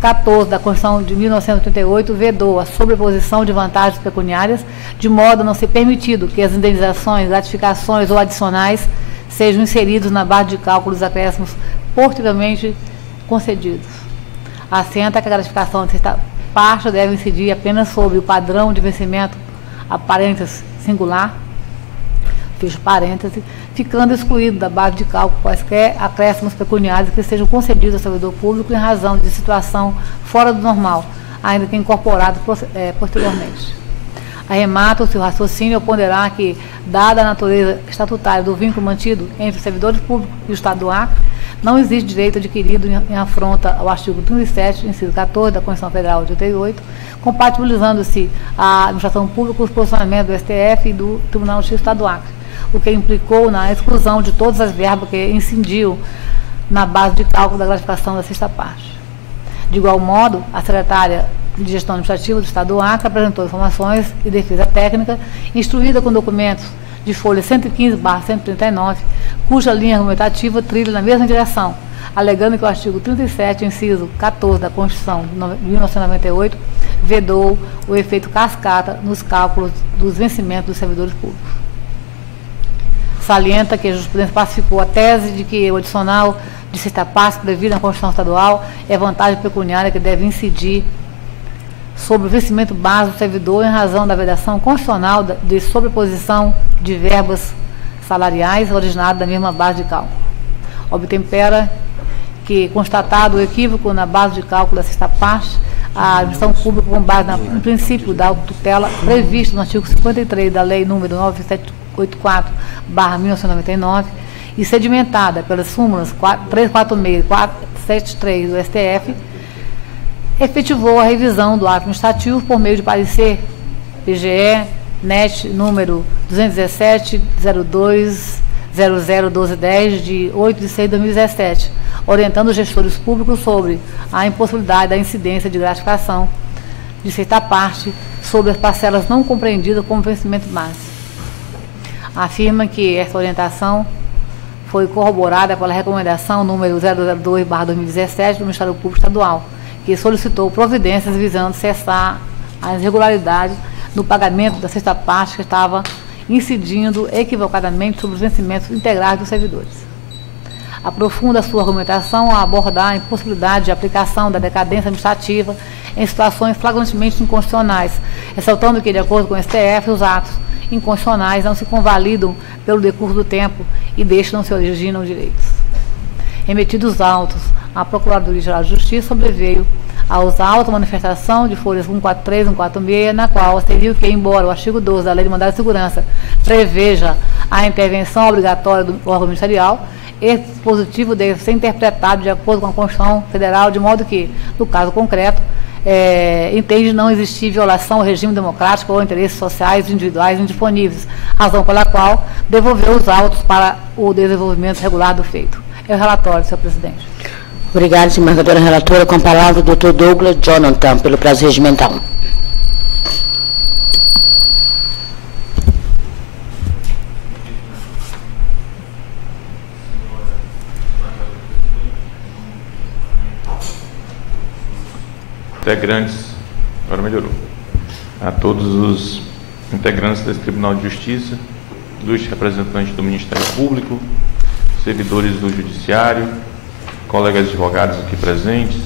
14 da Constituição de 1988 vedou a sobreposição de vantagens pecuniárias, de modo a não ser permitido que as indenizações, gratificações ou adicionais sejam inseridos na base de cálculo dos acréscimos posteriormente concedidos. Assenta que a gratificação de sexta parte deve incidir apenas sobre o padrão de vencimento, a parênteses singular, fecho parêntese, ficando excluído da base de cálculo quaisquer acréscimos pecuniários que sejam concedidos ao servidor público em razão de situação fora do normal, ainda que incorporado posteriormente. Arremata-se o raciocínio ao ponderar que, dada a natureza estatutária do vínculo mantido entre os servidores públicos e o Estado do Acre, não existe direito adquirido em afronta ao artigo 37, inciso 14 da Constituição Federal de 88, compatibilizando-se a administração pública com os posicionamentos do STF e do Tribunal de Justiça do Estado do Acre, o que implicou na exclusão de todas as verbas que incidiam na base de cálculo da gratificação da sexta parte. De igual modo, a secretária de Gestão Administrativa do Estado do Acre apresentou informações e defesa técnica, instruída com documentos de folha 115/139, cuja linha argumentativa trilha na mesma direção, alegando que o artigo 37, inciso 14 da Constituição de 1998, vedou o efeito cascata nos cálculos dos vencimentos dos servidores públicos. Salienta que a jurisprudência pacificou a tese de que o adicional de sexta parte previsto na Constituição Estadual é vantagem pecuniária que deve incidir sobre o vencimento base do servidor em razão da vedação constitucional de sobreposição de verbas salariais originadas da mesma base de cálculo. Obtempera que, constatado o equívoco na base de cálculo da sexta parte, a administração pública, com base no princípio da autotutela previsto no artigo 53 da Lei nº 9784/1999 e sedimentada pelas súmulas 346 e 473 do STF, efetivou a revisão do ato administrativo por meio de parecer PGE, NET, número 217.02.00.12.10, de 8 de 6 de 2017, orientando os gestores públicos sobre a impossibilidade da incidência de gratificação de sexta parte sobre as parcelas não compreendidas como vencimento máximo. Afirma que essa orientação foi corroborada pela recomendação número 002/2017 do Ministério Público Estadual, que solicitou providências visando cessar as irregularidades no pagamento da sexta parte que estava incidindo equivocadamente sobre os vencimentos integrais dos servidores. Aprofunda sua argumentação a abordar a impossibilidade de aplicação da decadência administrativa em situações flagrantemente inconstitucionais, ressaltando que, de acordo com o STF, os atos inconstitucionais não se convalidam pelo decurso do tempo e deixam não se originam direitos. Remetidos autos, a Procuradoria-Geral de Justiça sobreveio aos autos manifestação de folhas 143 e 146, na qual asserio que, embora o artigo 12 da Lei de Mandado de Segurança preveja a intervenção obrigatória do órgão ministerial, esse dispositivo deve ser interpretado de acordo com a Constituição Federal, de modo que, no caso concreto, entende não existir violação ao regime democrático ou interesses sociais individuais indisponíveis, razão pela qual devolveu os autos para o desenvolvimento regular do feito. É o relatório, senhor presidente. Obrigada, desembargadora relatora. Com a palavra, o doutor Douglas Jonathan, pelo prazo regimental. Integrantes, agora melhorou, a todos os integrantes desse Tribunal de Justiça, dos representantes do Ministério Público, servidores do Judiciário, colegas advogados aqui presentes,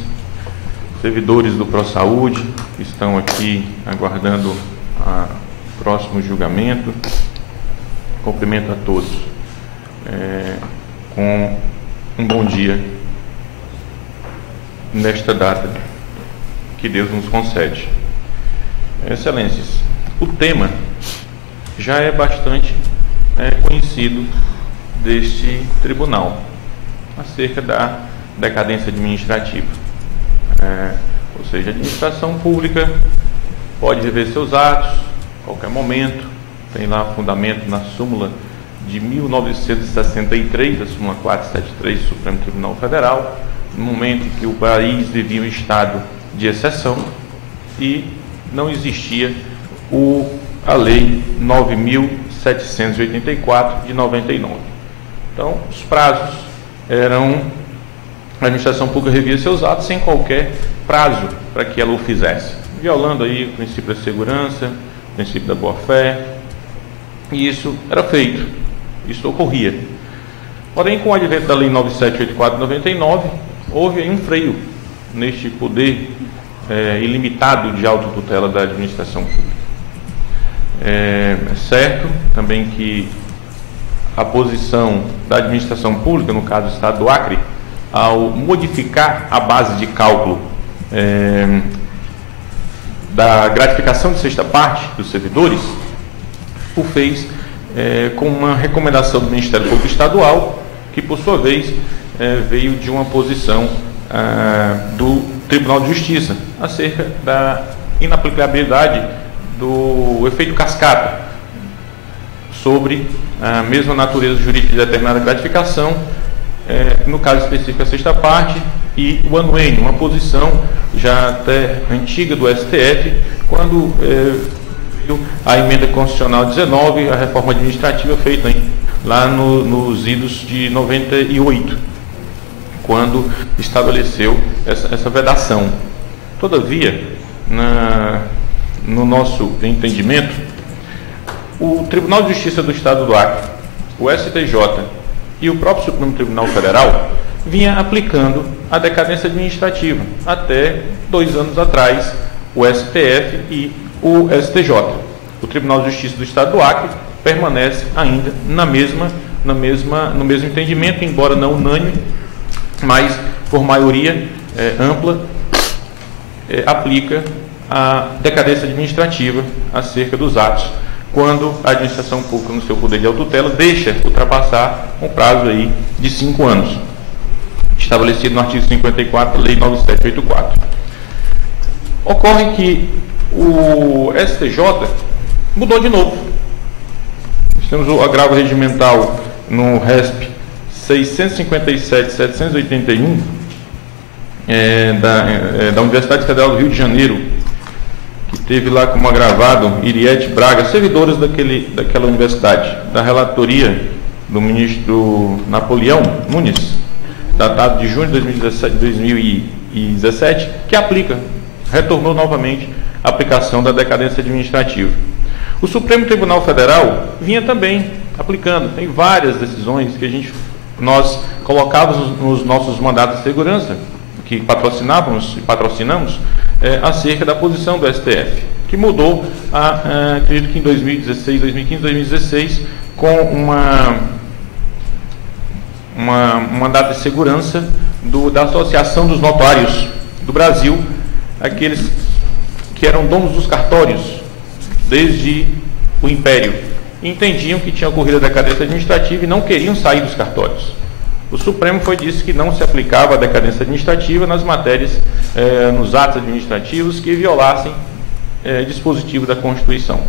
servidores do ProSaúde, que estão aqui aguardando o próximo julgamento. Cumprimento a todos com um bom dia nesta data que Deus nos concede. Excelências, o tema já é bastante conhecido deste tribunal, acerca da decadência administrativa. Ou seja, a administração pública pode rever seus atos a qualquer momento, tem lá fundamento na súmula de 1963, a súmula 473 do Supremo Tribunal Federal, no momento em que o país vivia um estado de exceção e não existia a Lei 9.784 de 99. Então, os prazos eram... A administração pública revia seus atos sem qualquer prazo para que ela o fizesse, violando aí o princípio da segurança, o princípio da boa-fé, e isso era feito, isso ocorria. Porém, com o advento da Lei 9.784 de 99, houve aí um freio neste poder ilimitado de autotutela da administração pública. É certo também que a posição da administração pública, no caso do Estado do Acre, ao modificar a base de cálculo da gratificação de sexta parte dos servidores, o fez com uma recomendação do Ministério Público Estadual, que por sua vez veio de uma posição do Tribunal de Justiça, acerca da inaplicabilidade do efeito cascata sobre a mesma natureza jurídica de determinada gratificação, no caso específico a sexta parte e o anuênio, uma posição já até antiga do STF, quando veio a emenda constitucional 19, a reforma administrativa feita lá nos idos de 98, quando estabeleceu essa vedação. Todavia, no nosso entendimento, o Tribunal de Justiça do Estado do Acre, o STJ e o próprio Supremo Tribunal Federal vinha aplicando a decadência administrativa. Até 2 anos atrás, o STF e o STJ. O Tribunal de Justiça do Estado do Acre permanece ainda no mesmo entendimento, embora não unânime, mas por maioria ampla, aplica a decadência administrativa acerca dos atos, quando a administração pública, no seu poder de autotutela, deixa ultrapassar um prazo aí de 5 anos, estabelecido no artigo 54 da Lei 9784. Ocorre que o STJ mudou de novo. Nós temos o agravo regimental no RESP 657-781 da Universidade Federal do Rio de Janeiro, que teve lá como agravado Iriete Braga, servidores daquela universidade, da relatoria do ministro Napoleão Nunes, datado de junho de 2017, que retornou novamente a aplicação da decadência administrativa. O Supremo Tribunal Federal vinha também aplicando, tem várias decisões que nós colocávamos nos nossos mandatos de segurança, que patrocinamos acerca da posição do STF. que mudou, acredito que em 2016, 2015, 2016, com um mandato de segurança da Associação dos Notários do Brasil, aqueles que eram donos dos cartórios desde o Império. Entendiam que tinha ocorrido a decadência administrativa e não queriam sair dos cartórios. O Supremo disse que não se aplicava a decadência administrativa nas matérias, nos atos administrativos que violassem dispositivo da Constituição.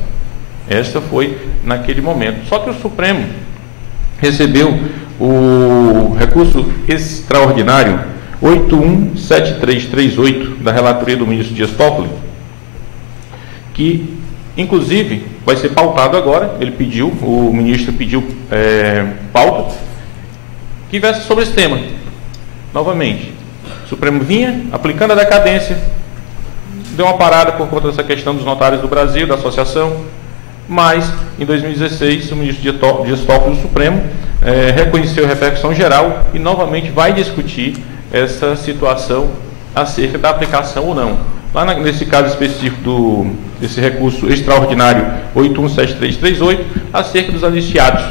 Essa foi naquele momento. Só que o Supremo recebeu o recurso extraordinário 817338 da relatoria do ministro Dias Toffoli, que inclusive vai ser pautado agora. O ministro pediu pauta que versa sobre esse tema. Novamente, o Supremo vinha aplicando a decadência, deu uma parada por conta dessa questão dos notários do Brasil, da associação, mas em 2016 o ministro Dias Toffoli do Supremo reconheceu a repercussão geral e novamente vai discutir essa situação acerca da aplicação ou não. Lá nesse caso específico desse recurso extraordinário 817338, acerca dos anistiados,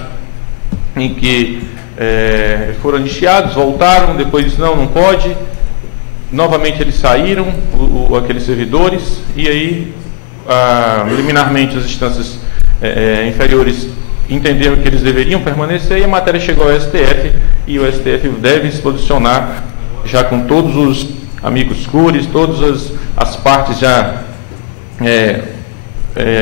em que foram anistiados, voltaram, depois disse não pode, novamente eles saíram, aqueles servidores, e aí liminarmente as instâncias inferiores entenderam que eles deveriam permanecer, e a matéria chegou ao STF, e o STF deve se posicionar já com todos os amigos cures, todas as partes já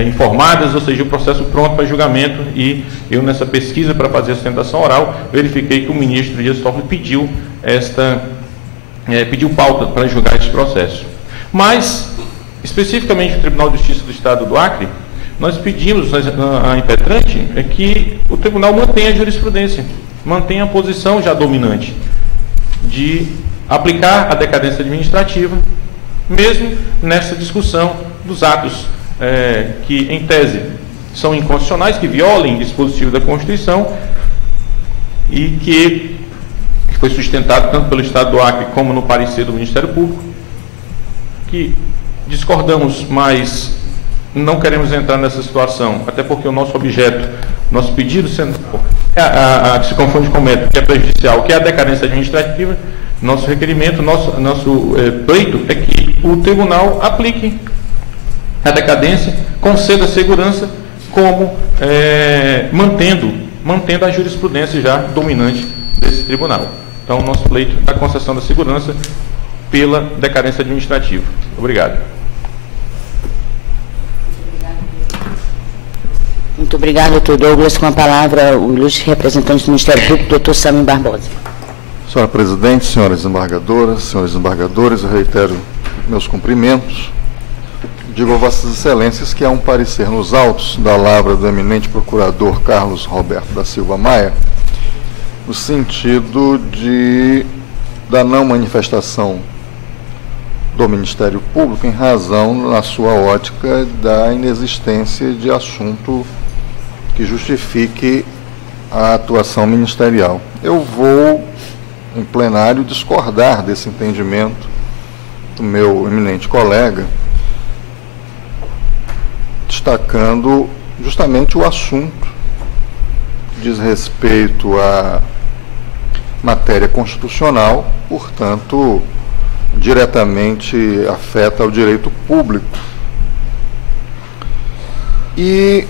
informadas, ou seja, o processo pronto para julgamento. E eu, nessa pesquisa para fazer a sustentação oral, verifiquei que o ministro Dias Toffoli pediu pauta para julgar esse processo. Mas, especificamente o Tribunal de Justiça do Estado do Acre, nós pedimos à impetrante que o tribunal mantenha a jurisprudência, mantenha a posição já dominante de aplicar a decadência administrativa, mesmo nessa discussão dos atos que, em tese, são inconstitucionais, que violem dispositivo da Constituição, e que foi sustentado tanto pelo Estado do Acre como no parecer do Ministério Público, que discordamos, mas não queremos entrar nessa situação, até porque o nosso objeto, nosso pedido central, que se confunde com o método, que é prejudicial, que é a decadência administrativa. Nosso requerimento, nosso pleito é que o tribunal aplique a decadência, conceda segurança, como mantendo a jurisprudência já dominante desse tribunal. Então, nosso pleito é a concessão da segurança pela decadência administrativa. Obrigado. Muito obrigado, doutor Douglas. Com a palavra, o ilustre representante do Ministério Público, doutor Samir Barbosa. Senhora Presidente, senhoras desembargadoras, senhores desembargadores, eu reitero meus cumprimentos. Digo a Vossas Excelências que há um parecer nos autos da lavra do eminente procurador Carlos Roberto da Silva Maia, no sentido da não manifestação do Ministério Público em razão, na sua ótica, da inexistência de assunto que justifique a atuação ministerial. Eu vou, em plenário, discordar desse entendimento do meu eminente colega, destacando justamente o assunto, diz respeito à matéria constitucional, portanto, diretamente afeta o direito público. E,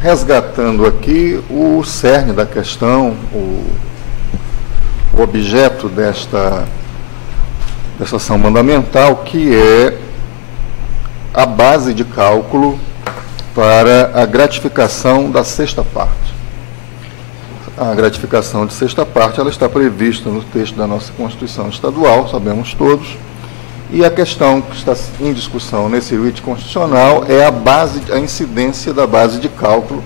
resgatando aqui o cerne da questão, o objeto dessa ação mandamental, que é a base de cálculo para a gratificação da sexta parte. A gratificação de sexta parte, ela está prevista no texto da nossa Constituição Estadual, sabemos todos, e a questão que está em discussão nesse writ constitucional é a incidência da base de cálculo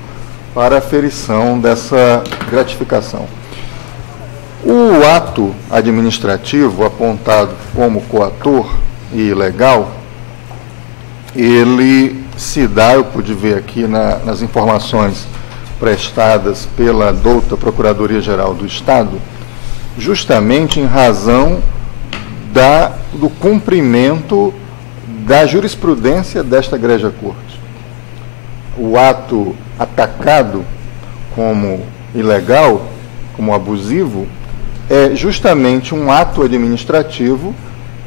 para a aferição dessa gratificação. O ato administrativo apontado como coator e ilegal, ele se dá, eu pude ver aqui nas informações prestadas pela douta Procuradoria-Geral do Estado, justamente em razão do cumprimento da jurisprudência desta egrégia corte. O ato atacado como ilegal, como abusivo, é justamente um ato administrativo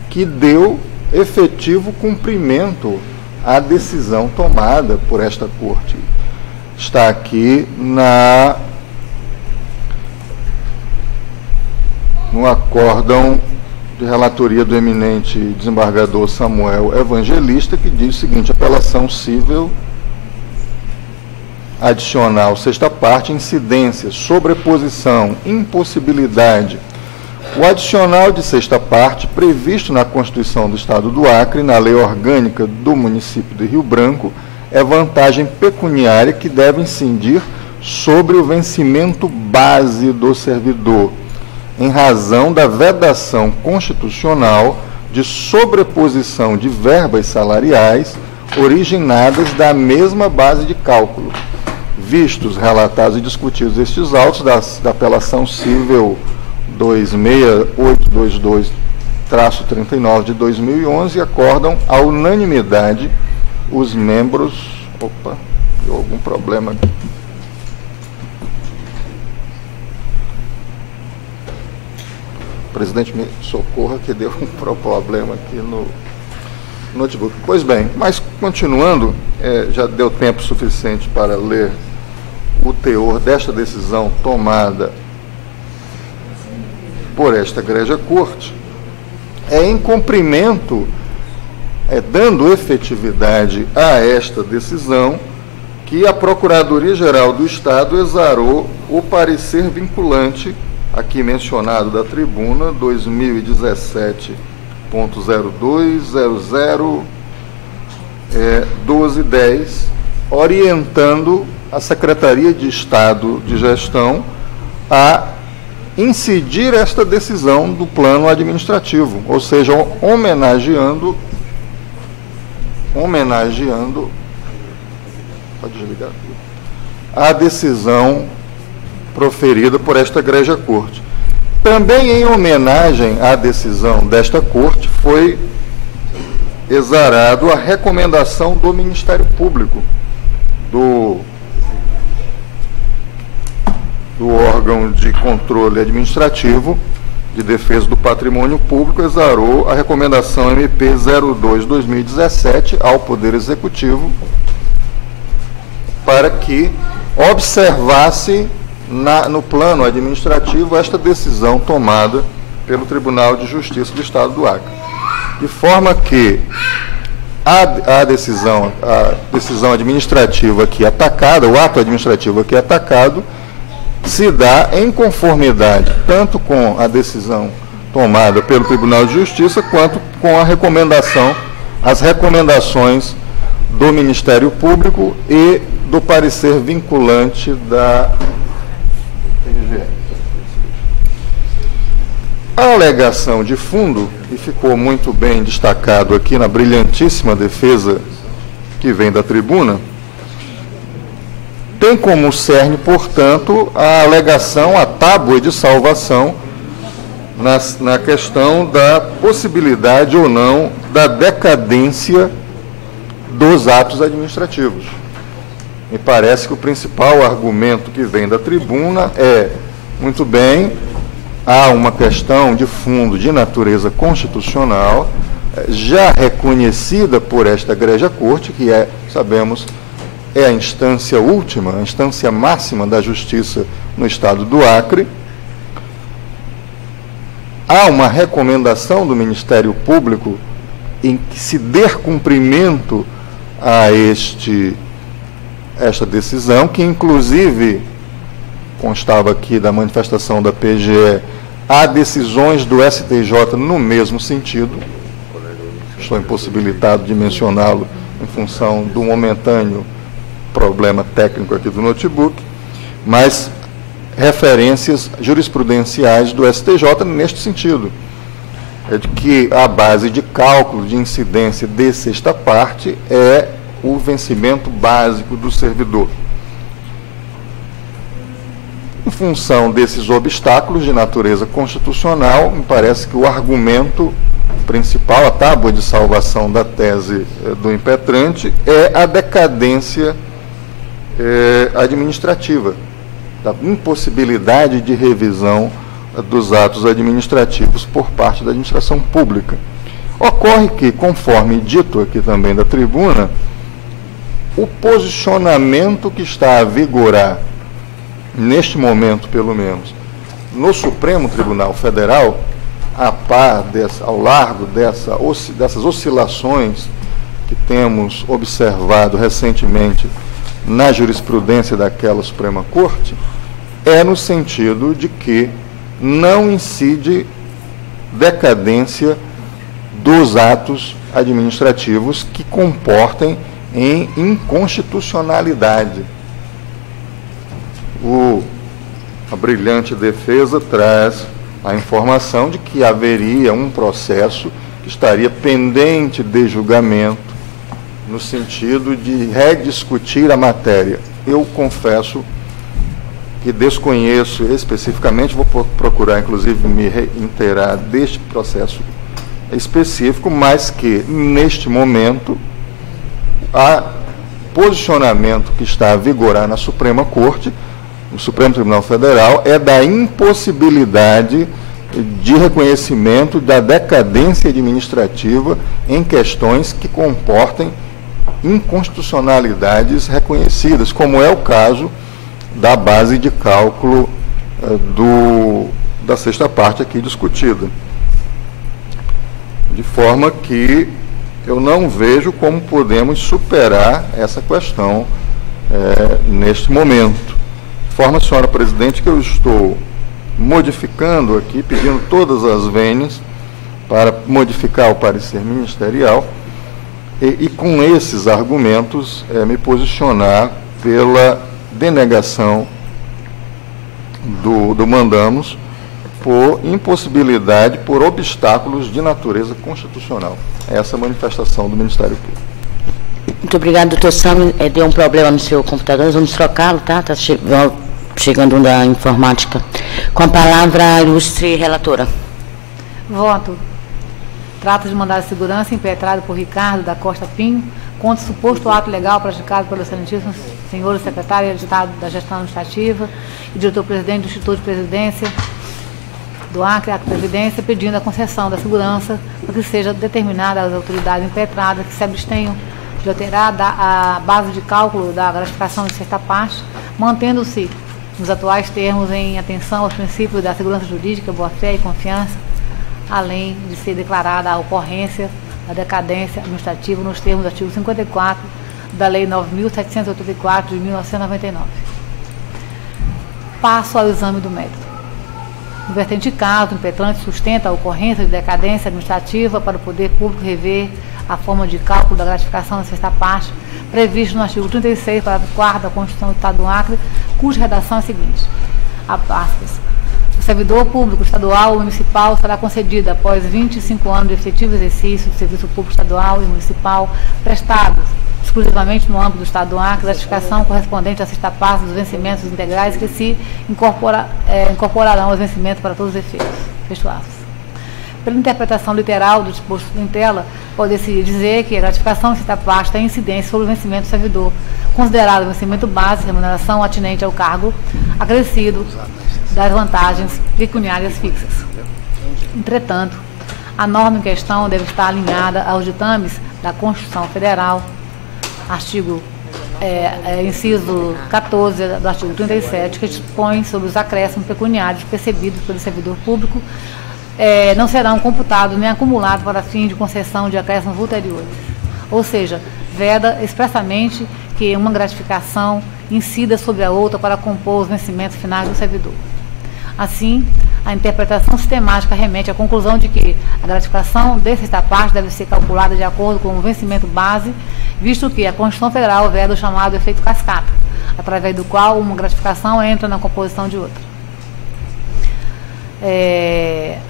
que deu efetivo cumprimento à decisão tomada por esta corte. Está aqui no acórdão de relatoria do eminente desembargador Samuel Evangelista, que diz o seguinte: apelação cível adicional, sexta parte, incidência, sobreposição, impossibilidade. O adicional de sexta parte, previsto na Constituição do Estado do Acre, na Lei Orgânica do município de Rio Branco, é vantagem pecuniária que deve incidir sobre o vencimento base do servidor, em razão da vedação constitucional de sobreposição de verbas salariais originadas da mesma base de cálculo, vistos, relatados e discutidos estes autos da apelação cível 26822-39 de 2011, acordam a unanimidade os membros... Opa, deu algum problema aqui. Presidente, me socorra que deu um problema aqui no notebook. Pois bem, mas continuando, já deu tempo suficiente para ler o teor desta decisão tomada por esta egrégia corte. Em cumprimento, dando efetividade a esta decisão, que a Procuradoria-Geral do Estado exarou o parecer vinculante aqui mencionado da tribuna, 2017.02001210, orientando a Secretaria de Estado de Gestão a incidir esta decisão do plano administrativo, ou seja, homenageando pode desligar aqui, a decisão proferida por esta egrégia corte. Também em homenagem à decisão desta corte, foi exarado a recomendação do Ministério Público, do órgão de controle administrativo de defesa do patrimônio público, exarou a recomendação MP 02/2017 ao Poder Executivo para que observasse no plano administrativo esta decisão tomada pelo Tribunal de Justiça do Estado do Acre. De forma que a decisão administrativa aqui atacada, o ato administrativo aqui atacado, se dá em conformidade tanto com a decisão tomada pelo Tribunal de Justiça, quanto com as recomendações do Ministério Público e do parecer vinculante da TGE. A alegação de fundo, e ficou muito bem destacado aqui na brilhantíssima defesa que vem da tribuna, tem como cerne, portanto, a alegação, a tábua de salvação na questão da possibilidade ou não da decadência dos atos administrativos. Me parece que o principal argumento que vem da tribuna é, muito bem, há uma questão de fundo de natureza constitucional, já reconhecida por esta egrégia corte, que sabemos, é a instância última, a instância máxima da justiça no Estado do Acre. Há uma recomendação do Ministério Público em que se dê cumprimento a esta decisão, que inclusive constava aqui da manifestação da PGE, há decisões do STJ no mesmo sentido. Estou impossibilitado de mencioná-lo em função do momentâneo problema técnico aqui do notebook, mas referências jurisprudenciais do STJ neste sentido, é de que a base de cálculo de incidência de sexta parte é o vencimento básico do servidor. Em função desses obstáculos de natureza constitucional, me parece que o argumento principal, a tábua de salvação da tese do impetrante, é a decadência administrativa, da impossibilidade de revisão dos atos administrativos por parte da administração pública. Ocorre que, conforme dito aqui também da tribuna, o posicionamento que está a vigorar, neste momento pelo menos, no Supremo Tribunal Federal, ao largo dessas oscilações que temos observado recentemente na jurisprudência daquela Suprema Corte, é no sentido de que não incide decadência dos atos administrativos que comportem em inconstitucionalidade. A brilhante defesa traz a informação de que haveria um processo que estaria pendente de julgamento no sentido de rediscutir a matéria. Eu confesso que desconheço especificamente, vou procurar inclusive me inteirar deste processo específico, mas que neste momento o posicionamento que está a vigorar na Suprema Corte, no Supremo Tribunal Federal, é da impossibilidade de reconhecimento da decadência administrativa em questões que comportem inconstitucionalidades reconhecidas, como é o caso da base de cálculo da sexta parte aqui discutida. De forma que eu não vejo como podemos superar essa questão neste momento. De forma, senhora presidente, que eu estou modificando aqui, pedindo todas as vênias para modificar o parecer ministerial e com esses argumentos me posicionar pela denegação do mandamos por impossibilidade, por obstáculos de natureza constitucional. Essa é a manifestação do Ministério Público. Muito obrigado, doutor Sam. Deu um problema no seu computador, nós vamos trocá-lo, tá? Está chegando um da informática. Com a palavra, a ilustre relatora. Voto. Trata de mandado de segurança impetrado por Ricardo da Costa Pinho contra o suposto ato legal praticado pelo excelentíssimo senhor secretário de Estado da Gestão Administrativa e diretor-presidente do Instituto de Previdência do Acre, a Previdência, pedindo a concessão da segurança para que seja determinada às autoridades impetradas que se abstenham de alterar a base de cálculo da gratificação de sexta parte, mantendo-se nos atuais termos em atenção aos princípios da segurança jurídica, boa-fé e confiança, além de ser declarada a ocorrência da decadência administrativa nos termos do artigo 54 da Lei 9.784 de 1999. Passo ao exame do mérito. No vertente caso, o impetrante sustenta a ocorrência de decadência administrativa para o poder público rever a forma de cálculo da gratificação da sexta parte, previsto no artigo 36, parágrafo 4 da Constituição do Estado do Acre, cuja redação é a seguinte: aspas, o servidor público estadual ou municipal será concedido após 25 anos de efetivo exercício do serviço público estadual e municipal prestados exclusivamente no âmbito do Estado do Acre, gratificação correspondente à sexta parte dos vencimentos integrais que se incorporarão aos vencimentos para todos os efeitos. Fecho aspas. Pela interpretação literal do disposto em tela, pode-se dizer que a gratificação de sexta parte tem incidência sobre o vencimento do servidor, considerado o vencimento base, remuneração atinente ao cargo, acrescido das vantagens pecuniárias fixas. Entretanto, a norma em questão deve estar alinhada aos ditames da Constituição Federal, artigo inciso 14 do artigo 37, que dispõe sobre os acréscimos pecuniários percebidos pelo servidor público, não serão computados nem acumulados para fim de concessão de acréscimos ulteriores. Ou seja, veda expressamente que uma gratificação incida sobre a outra para compor os vencimentos finais do servidor. Assim, a interpretação sistemática remete à conclusão de que a gratificação de sexta parte deve ser calculada de acordo com o vencimento base, visto que a Constituição Federal veda o chamado efeito cascata, através do qual uma gratificação entra na composição de outra.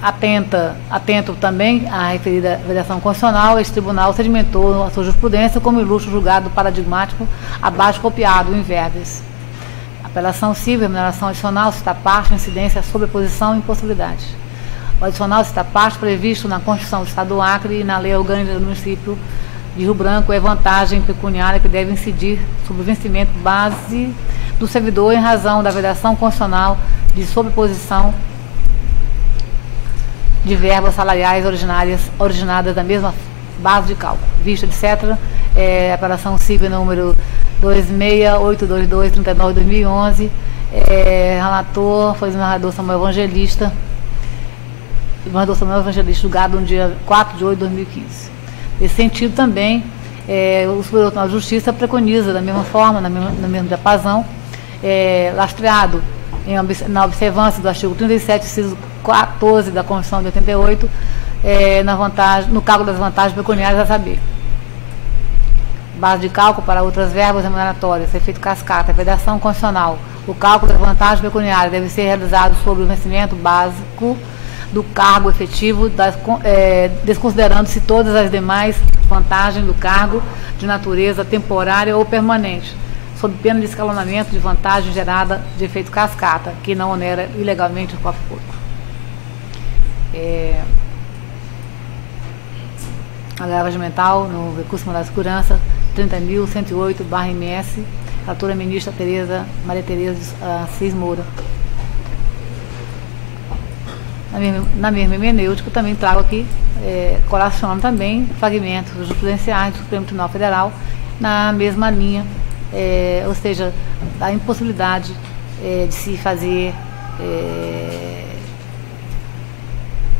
Atento também à referida vedação constitucional, este tribunal sedimentou a sua jurisprudência como ilustre julgado paradigmático abaixo copiado em verbes. Apelação civil, remuneração adicional, sexta parte, incidência, sobreposição e impossibilidade. o adicional desta parte previsto na Constituição do Estado do Acre e na Lei Orgânica do Município de Rio Branco é vantagem pecuniária que deve incidir sobre o vencimento base do servidor em razão da vedação constitucional de sobreposição de verbas salariais originadas da mesma base de cálculo. Vista, etc. Apelação CIV número 2682239-2011. Relator foi o desembargador Samuel Evangelista. Desembargador Samuel Evangelista, julgado no dia 4 de 8 de 2015. Nesse sentido também, o Superior Tribunal de Justiça preconiza da mesma forma, no mesmo diapasão, lastreado na observância do artigo 37, inciso 14 da Constituição de 88, no cálculo das vantagens pecuniárias, a saber, base de cálculo para outras verbas remuneratórias, efeito cascata, vedação constitucional. O cálculo das vantagens pecuniárias deve ser realizado sobre o vencimento básico do cargo efetivo, desconsiderando-se todas as demais vantagens do cargo de natureza temporária ou permanente, sob pena de escalonamento de vantagem gerada de efeito cascata, que não onera ilegalmente o cofre público. Agravo regimental no recurso de mandado de segurança 30.108/MS, relatora ministra Maria Tereza Assis Moura. Na mesma hermenêutica, também trago aqui, colacionando também fragmentos jurisprudenciais do Supremo Tribunal Federal, na mesma linha, ou seja, a impossibilidade de se fazer,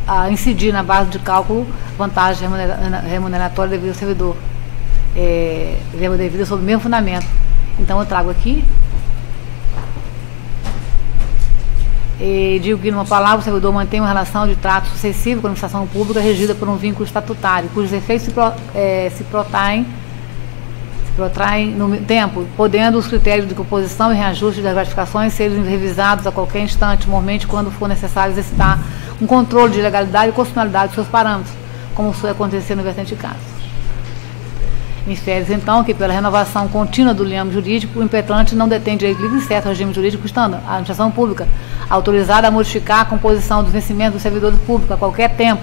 a incidir na base de cálculo vantagem remuneratória devida ao servidor, verba devida sob o mesmo fundamento. Então, eu trago aqui e digo que, numa palavra, o servidor mantém uma relação de trato sucessivo com a administração pública regida por um vínculo estatutário, cujos efeitos se protraem no tempo, podendo os critérios de composição e reajuste das gratificações serem revisados a qualquer instante, normalmente quando for necessário exercitar um controle de legalidade e constitucionalidade de seus parâmetros, como suele acontecer no vertente de casos. Infere-se, então, que pela renovação contínua do liame jurídico, o impetrante não detém direito livre e certo ao regime jurídico, estando a administração pública autorizada a modificar a composição dos vencimentos dos servidores públicos a qualquer tempo,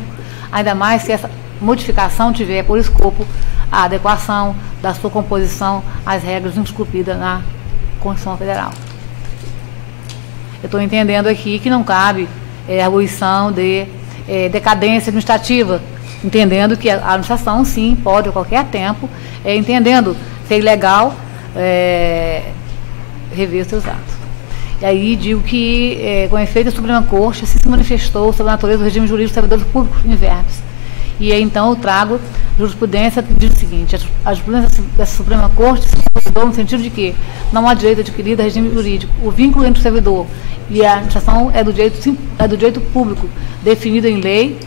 ainda mais se essa modificação tiver por escopo a adequação da sua composição às regras esculpidas na Constituição Federal. Eu estou entendendo aqui que não cabe a arguição de decadência administrativa, entendendo que a administração, sim, pode a qualquer tempo, entendendo ser ilegal, rever seus atos. E aí digo que, com efeito, a Suprema Corte se manifestou sobre a natureza do regime jurídico dos servidores públicos em verbos. E aí, então, eu trago jurisprudência que diz o seguinte: a jurisprudência dessa Suprema Corte se consolidou no sentido de que não há direito adquirido a regime jurídico. O vínculo entre o servidor e a administração é do direito público, definido em lei,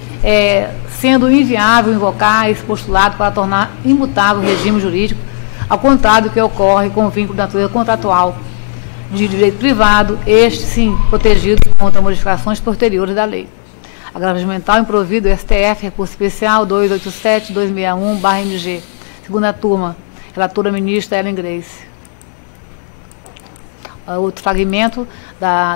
sendo inviável invocar esse postulado para tornar imutável o regime jurídico, ao contrário do que ocorre com o vínculo de natureza contratual de direito privado, este, sim, protegido contra modificações posteriores da lei. Agravo regimental improvido STF, recurso especial 287-261/MG, segunda turma, relatora ministra Ellen Grace. Outro fragmento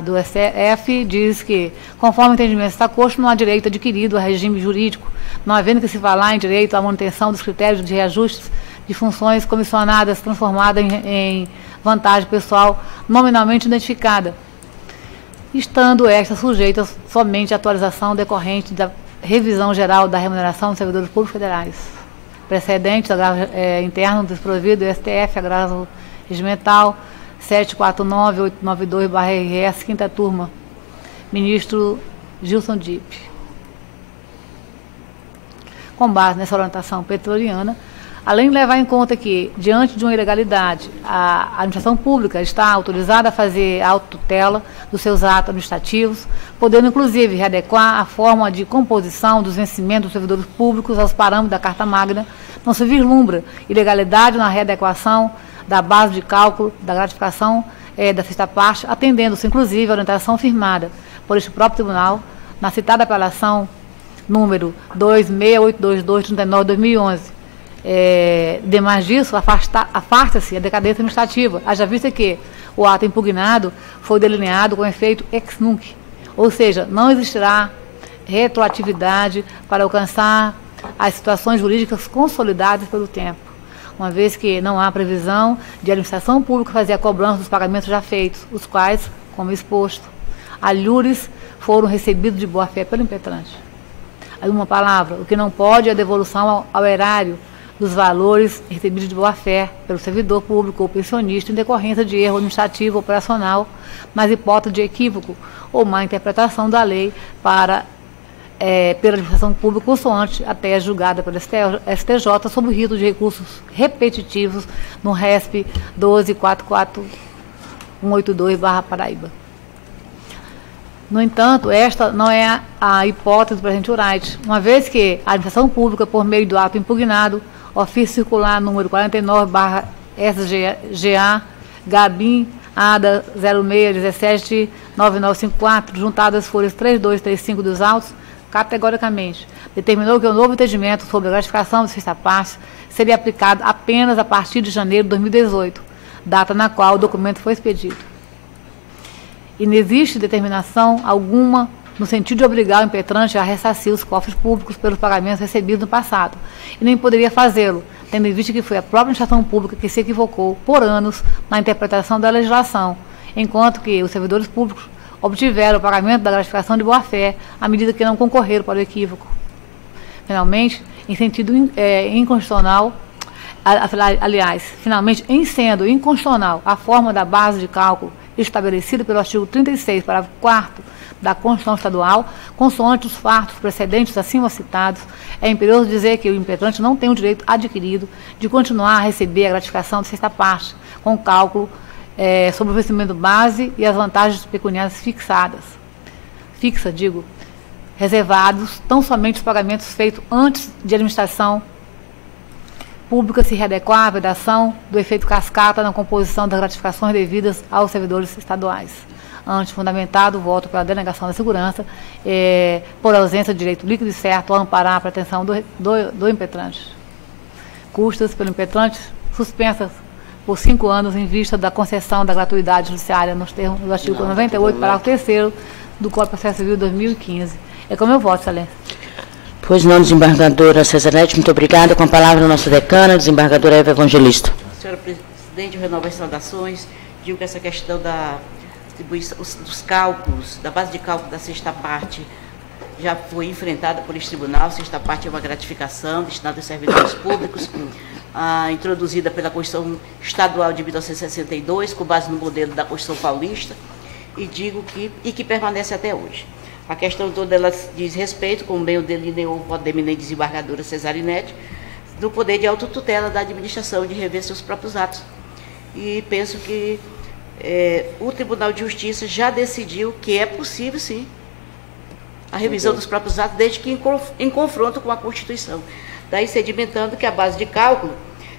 do STF diz que, conforme o entendimento desta Corte, não há direito adquirido a regime jurídico, não havendo que se falar em direito à manutenção dos critérios de reajustes de funções comissionadas transformadas em vantagem pessoal nominalmente identificada, estando esta sujeita somente à atualização decorrente da revisão geral da remuneração dos servidores públicos federais. Precedentes, agravo interno desprovido, STF, agravo regimental 749-892/RS, quinta turma, ministro Gilson Dipp. Com base nessa orientação pretoriana, além de levar em conta que, diante de uma ilegalidade, a administração pública está autorizada a fazer autotutela dos seus atos administrativos, podendo, inclusive, readequar a forma de composição dos vencimentos dos servidores públicos aos parâmetros da Carta Magna, não se vislumbra ilegalidade na readequação da base de cálculo da gratificação da sexta parte, atendendo-se, inclusive, a orientação firmada por este próprio tribunal, na citada apelação número 2682239-2011. Demais disso, afasta-se a decadência administrativa, haja vista que o ato impugnado foi delineado com efeito ex nunc, ou seja, não existirá retroatividade para alcançar as situações jurídicas consolidadas pelo tempo, uma vez que não há previsão de a administração pública fazer a cobrança dos pagamentos já feitos, os quais, como exposto, alhures foram recebidos de boa-fé pelo impetrante. Uma palavra, o que não pode é a devolução ao erário dos valores recebidos de boa-fé pelo servidor público ou pensionista em decorrência de erro administrativo operacional, mas hipótese de equívoco ou má interpretação da lei pela administração pública consoante a tese julgada pelo STJ sob o rito de recursos repetitivos no RESP 12.44182/Paraíba. No entanto, esta não é a hipótese do presente right, uma vez que a administração pública, por meio do ato impugnado, ofício circular número 49/SGA, Gabim, ADA 06179954, juntadas folhas 3235 dos autos, categoricamente determinou que o novo entendimento sobre a gratificação de sexta parte seria aplicado apenas a partir de janeiro de 2018, data na qual o documento foi expedido. E não existe determinação alguma no sentido de obrigar o impetrante a ressarcir os cofres públicos pelos pagamentos recebidos no passado, e nem poderia fazê-lo, tendo em vista que foi a própria administração pública que se equivocou por anos na interpretação da legislação, enquanto que os servidores públicos obtiveram o pagamento da gratificação de boa-fé à medida que não concorreram para o equívoco. Finalmente, em sentido inconstitucional, finalmente, em sendo inconstitucional a forma da base de cálculo estabelecida pelo artigo 36, parágrafo 4º da Constituição Estadual, consoante os fatos precedentes acima citados, é imperioso dizer que o impetrante não tem o direito adquirido de continuar a receber a gratificação de sexta parte, com cálculo sobre o vencimento base e as vantagens pecuniárias reservados tão somente os pagamentos feitos antes de administração pública se readequar à vedação do efeito cascata na composição das gratificações devidas aos servidores estaduais. Antes, fundamentado o voto pela denegação da segurança, por ausência de direito líquido e certo a amparar a pretensão do impetrante. Custas pelo impetrante suspensas por 5 anos em vista da concessão da gratuidade judiciária nos termos do artigo 98, parágrafo 3º do Código de Processo Civil 2015. É como eu voto, excelência. Pois não, desembargadora Cesarete, muito obrigada. Com a palavra, o nosso decano, desembargadora Eva Evangelista. Senhora Presidente, eu renovo as saudações. Digo que essa questão da distribuição, dos cálculos, da base de cálculo da sexta parte, já foi enfrentada por esse tribunal. Sexta parte é uma gratificação destinada aos servidores públicos, introduzida pela Constituição Estadual de 1962, com base no modelo da Constituição Paulista, e digo que permanece até hoje. A questão toda ela diz respeito, como bem o delineou o voto da eminente desembargadora Cesarinete, do poder de autotutela da administração de rever seus próprios atos. E penso que o Tribunal de Justiça já decidiu que é possível, sim, a revisão dos próprios atos, desde que em confronto com a Constituição. Daí sedimentando que a base de cálculo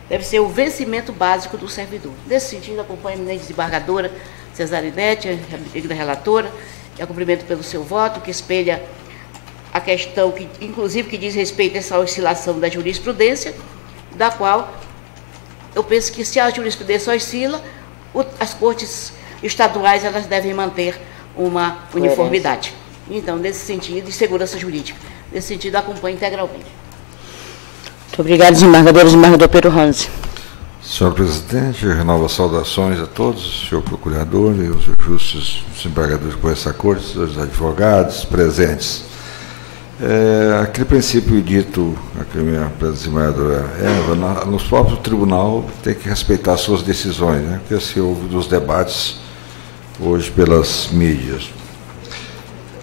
deve ser o vencimento básico do servidor. Nesse sentido, acompanho a eminente desembargadora Cesarinete, a relatora, e a cumprimento pelo seu voto, que espelha a questão, que, inclusive, que diz respeito a essa oscilação da jurisprudência, da qual eu penso que, se a jurisprudência oscila, as cortes estaduais elas devem manter uma uniformidade. Então, nesse sentido, de segurança jurídica. Nesse sentido, acompanho integralmente. Muito obrigada, desembargadora. Desembargador Pedro Ranzi. Senhor presidente, eu renovo as saudações a todos, senhor procurador e os justos desembargadores por essa corte, os advogados presentes. Aquele princípio dito, a desembargadora Eva, no próprio tribunal tem que respeitar suas decisões, né? Porque se houve dos debates hoje pelas mídias.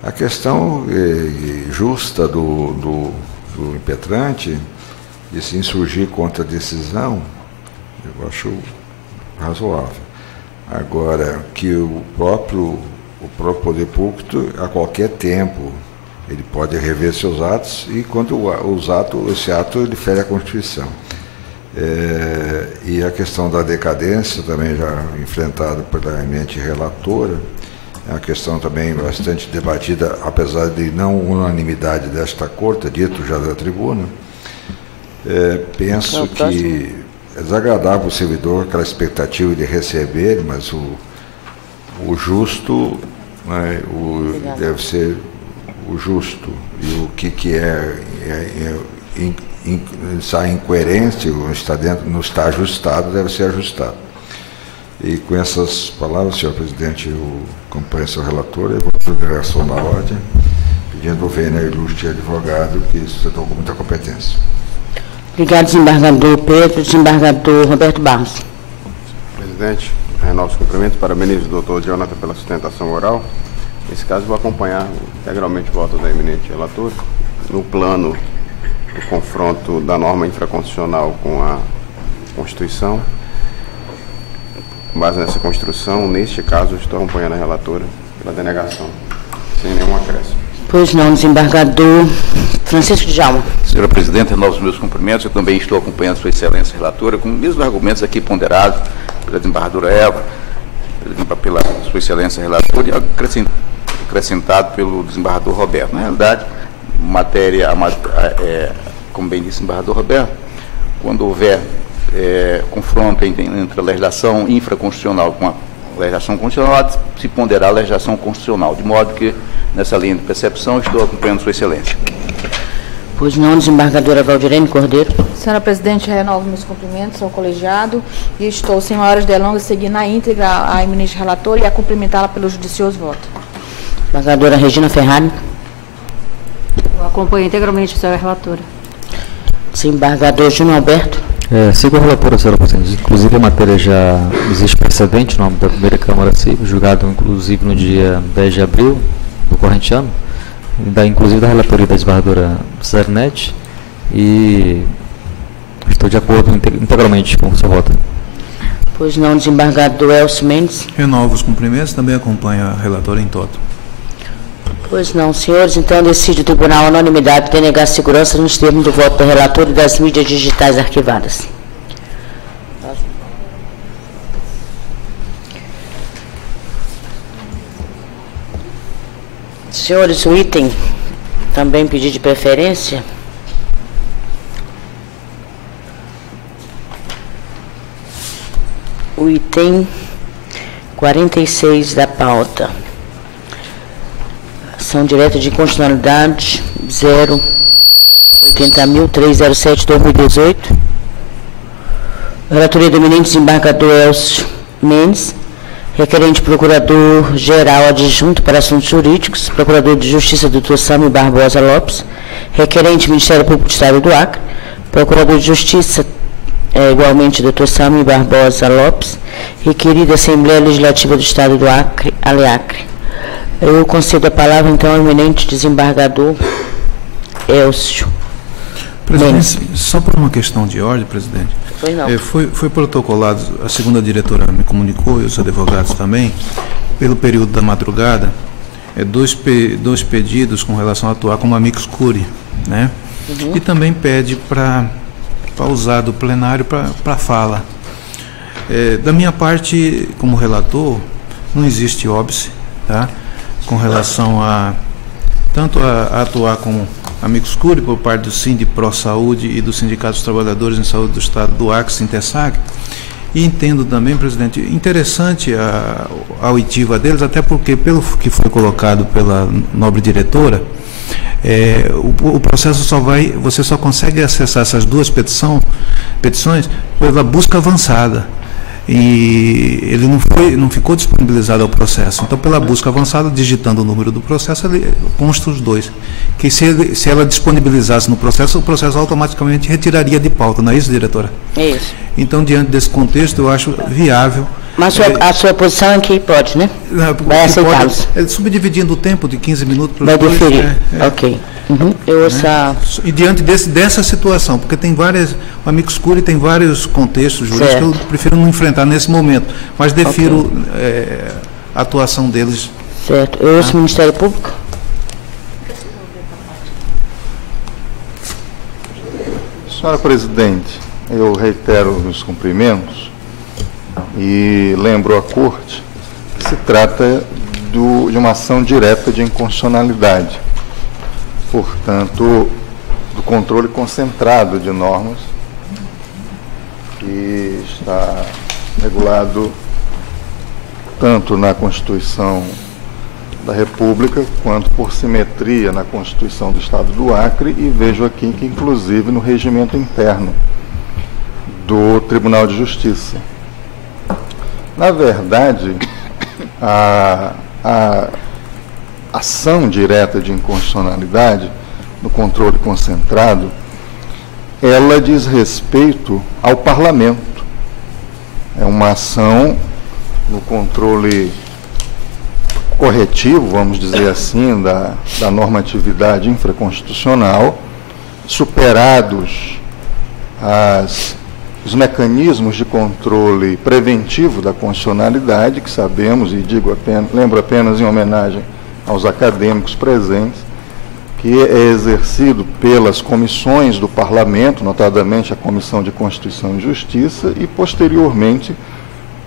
A questão justa do impetrante de se insurgir contra a decisão, eu acho razoável. Agora, que o próprio poder público, a qualquer tempo, ele pode rever seus atos, e quando esse ato ele fere a Constituição. E a questão da decadência, também já enfrentada pela eminente relatora, é uma questão também bastante debatida, apesar de não unanimidade desta corte, dito já da tribuna. Penso que é desagradável o servidor, aquela expectativa de receber, mas o justo, né, deve ser o justo e o que está em coerência, ou está dentro, não está ajustado, deve ser ajustado. E com essas palavras, senhor presidente, eu acompanho seu relator e vou fazer a ação na ordem, pedindo ao venha ilustre advogado que sustentou com muita competência. Obrigado, desembargador Pedro. Desembargador Roberto Barros. Presidente, renovo os cumprimentos, parabenizo o doutor Jonathan pela sustentação oral. Nesse caso, vou acompanhar integralmente o voto da eminente relatora no plano do confronto da norma infraconstitucional com a Constituição. Com base nessa construção, neste caso, estou acompanhando a relatora pela denegação, sem nenhum acréscimo. Pois não, desembargador Francisco Djalma. Senhora Presidente, renovo os meus cumprimentos. Eu também estou acompanhando Sua Excelência Relatora, com os mesmos argumentos aqui ponderados pela desembargadora Eva, pela Sua Excelência Relatora e acrescentado pelo desembargador Roberto. Na realidade, como bem disse o desembargador Roberto, quando houver confronto entre a legislação infraconstitucional com a legislação constitucional, se ponderar a legislação constitucional, de modo que, nessa linha de percepção, estou acompanhando Sua Excelência. Pois não, desembargadora Valdirene Cordeiro. Senhora presidente, renovo meus cumprimentos ao colegiado e estou, sem maiores delongas, seguindo na íntegra a eminente relatora e a cumprimentá-la pelo judicioso voto. Desembargadora Regina Ferrari. Eu acompanho integralmente a senhora relatora. Desembargador Júnior Alberto. Sigo a relatora, senhora presidente. Inclusive, a matéria já existe precedente no âmbito da primeira Câmara Civil, julgado inclusive no dia 10 de abril do corrente ano, inclusive da relatoria da desembargadora Zernete, e estou de acordo integralmente com o seu voto. Pois não, desembargador Elcio Mendes. Renovo os cumprimentos, também acompanho a relatora em toto. Pois não, senhores, então decide o tribunal a unanimidade denegar segurança nos termos do voto da relatora e das mídias digitais arquivadas. Senhores, o item também pedido de preferência. O item 46 da pauta. Ação direta de constitucionalidade 080.307/2018. Relatoria do eminente desembargador Elcio Mendes. Requerente Procurador-Geral Adjunto para Assuntos Jurídicos, Procurador de Justiça Dr. Sami Barbosa Lopes, requerente Ministério Público do Estado do Acre, Procurador de Justiça, igualmente Dr. Sami Barbosa Lopes, requerida Assembleia Legislativa do Estado do Acre, Aleacre. Eu concedo a palavra, então, ao eminente desembargador Elcio. Presidente, só por uma questão de ordem, presidente. Foi protocolado, a segunda diretora me comunicou, e os advogados também, pelo período da madrugada, dois pedidos com relação a atuar como amicus curiae, né? Uhum. E também pede para usar do plenário para fala. Da minha parte, como relator, não existe óbice, tá? Com relação a tanto a atuar como amicus curiae por parte do Sindipro Saúde e do Sindicato dos Trabalhadores em Saúde do Estado do Acre, Sintesag, e entendo também, presidente, interessante a oitiva deles, até porque, pelo que foi colocado pela nobre diretora, o processo você só consegue acessar essas duas petições pela busca avançada. E ele não ficou disponibilizado ao processo. Então, pela busca avançada, digitando o número do processo, ele consta os dois. Que se ela disponibilizasse no processo, o processo automaticamente retiraria de pauta, não é isso, diretora? É isso. Então, diante desse contexto, eu acho viável. Mas a sua posição é que pode, né? Vai aceitá-los. Subdividindo o tempo de 15 minutos para os dois. Vai deferir. Ok. Uhum. E diante dessa situação, porque tem várias, o amicus curiae tem vários contextos jurídicos que eu prefiro não enfrentar nesse momento, mas defiro a atuação deles. Certo. Eu ouço o Ministério Público. Senhora presidente, eu reitero os cumprimentos e lembro à Corte que se trata de uma ação direta de inconstitucionalidade. Portanto, do controle concentrado de normas que está regulado tanto na Constituição da República, quanto por simetria na Constituição do Estado do Acre, e vejo aqui que, inclusive, no regimento interno do Tribunal de Justiça. Na verdade, a ação direta de inconstitucionalidade no controle concentrado, ela diz respeito ao Parlamento. É uma ação no controle corretivo, vamos dizer assim, da normatividade infraconstitucional, superados os mecanismos de controle preventivo da constitucionalidade, que sabemos, e lembro apenas em homenagem aos acadêmicos presentes, que é exercido pelas comissões do Parlamento, notadamente a Comissão de Constituição e Justiça, e posteriormente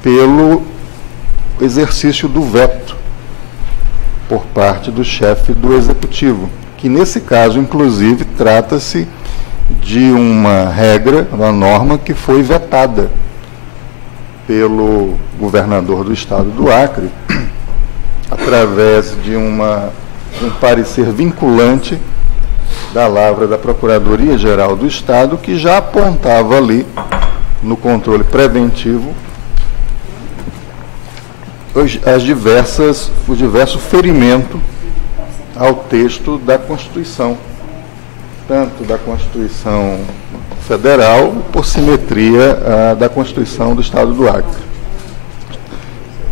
pelo exercício do veto por parte do chefe do Executivo, que nesse caso, inclusive, trata-se de uma regra, uma norma que foi vetada pelo governador do Estado do Acre, através de um parecer vinculante da Lavra da Procuradoria-Geral do Estado, que já apontava ali, no controle preventivo, o diverso ferimento ao texto da Constituição, tanto da Constituição Federal, por simetria da Constituição do Estado do Acre.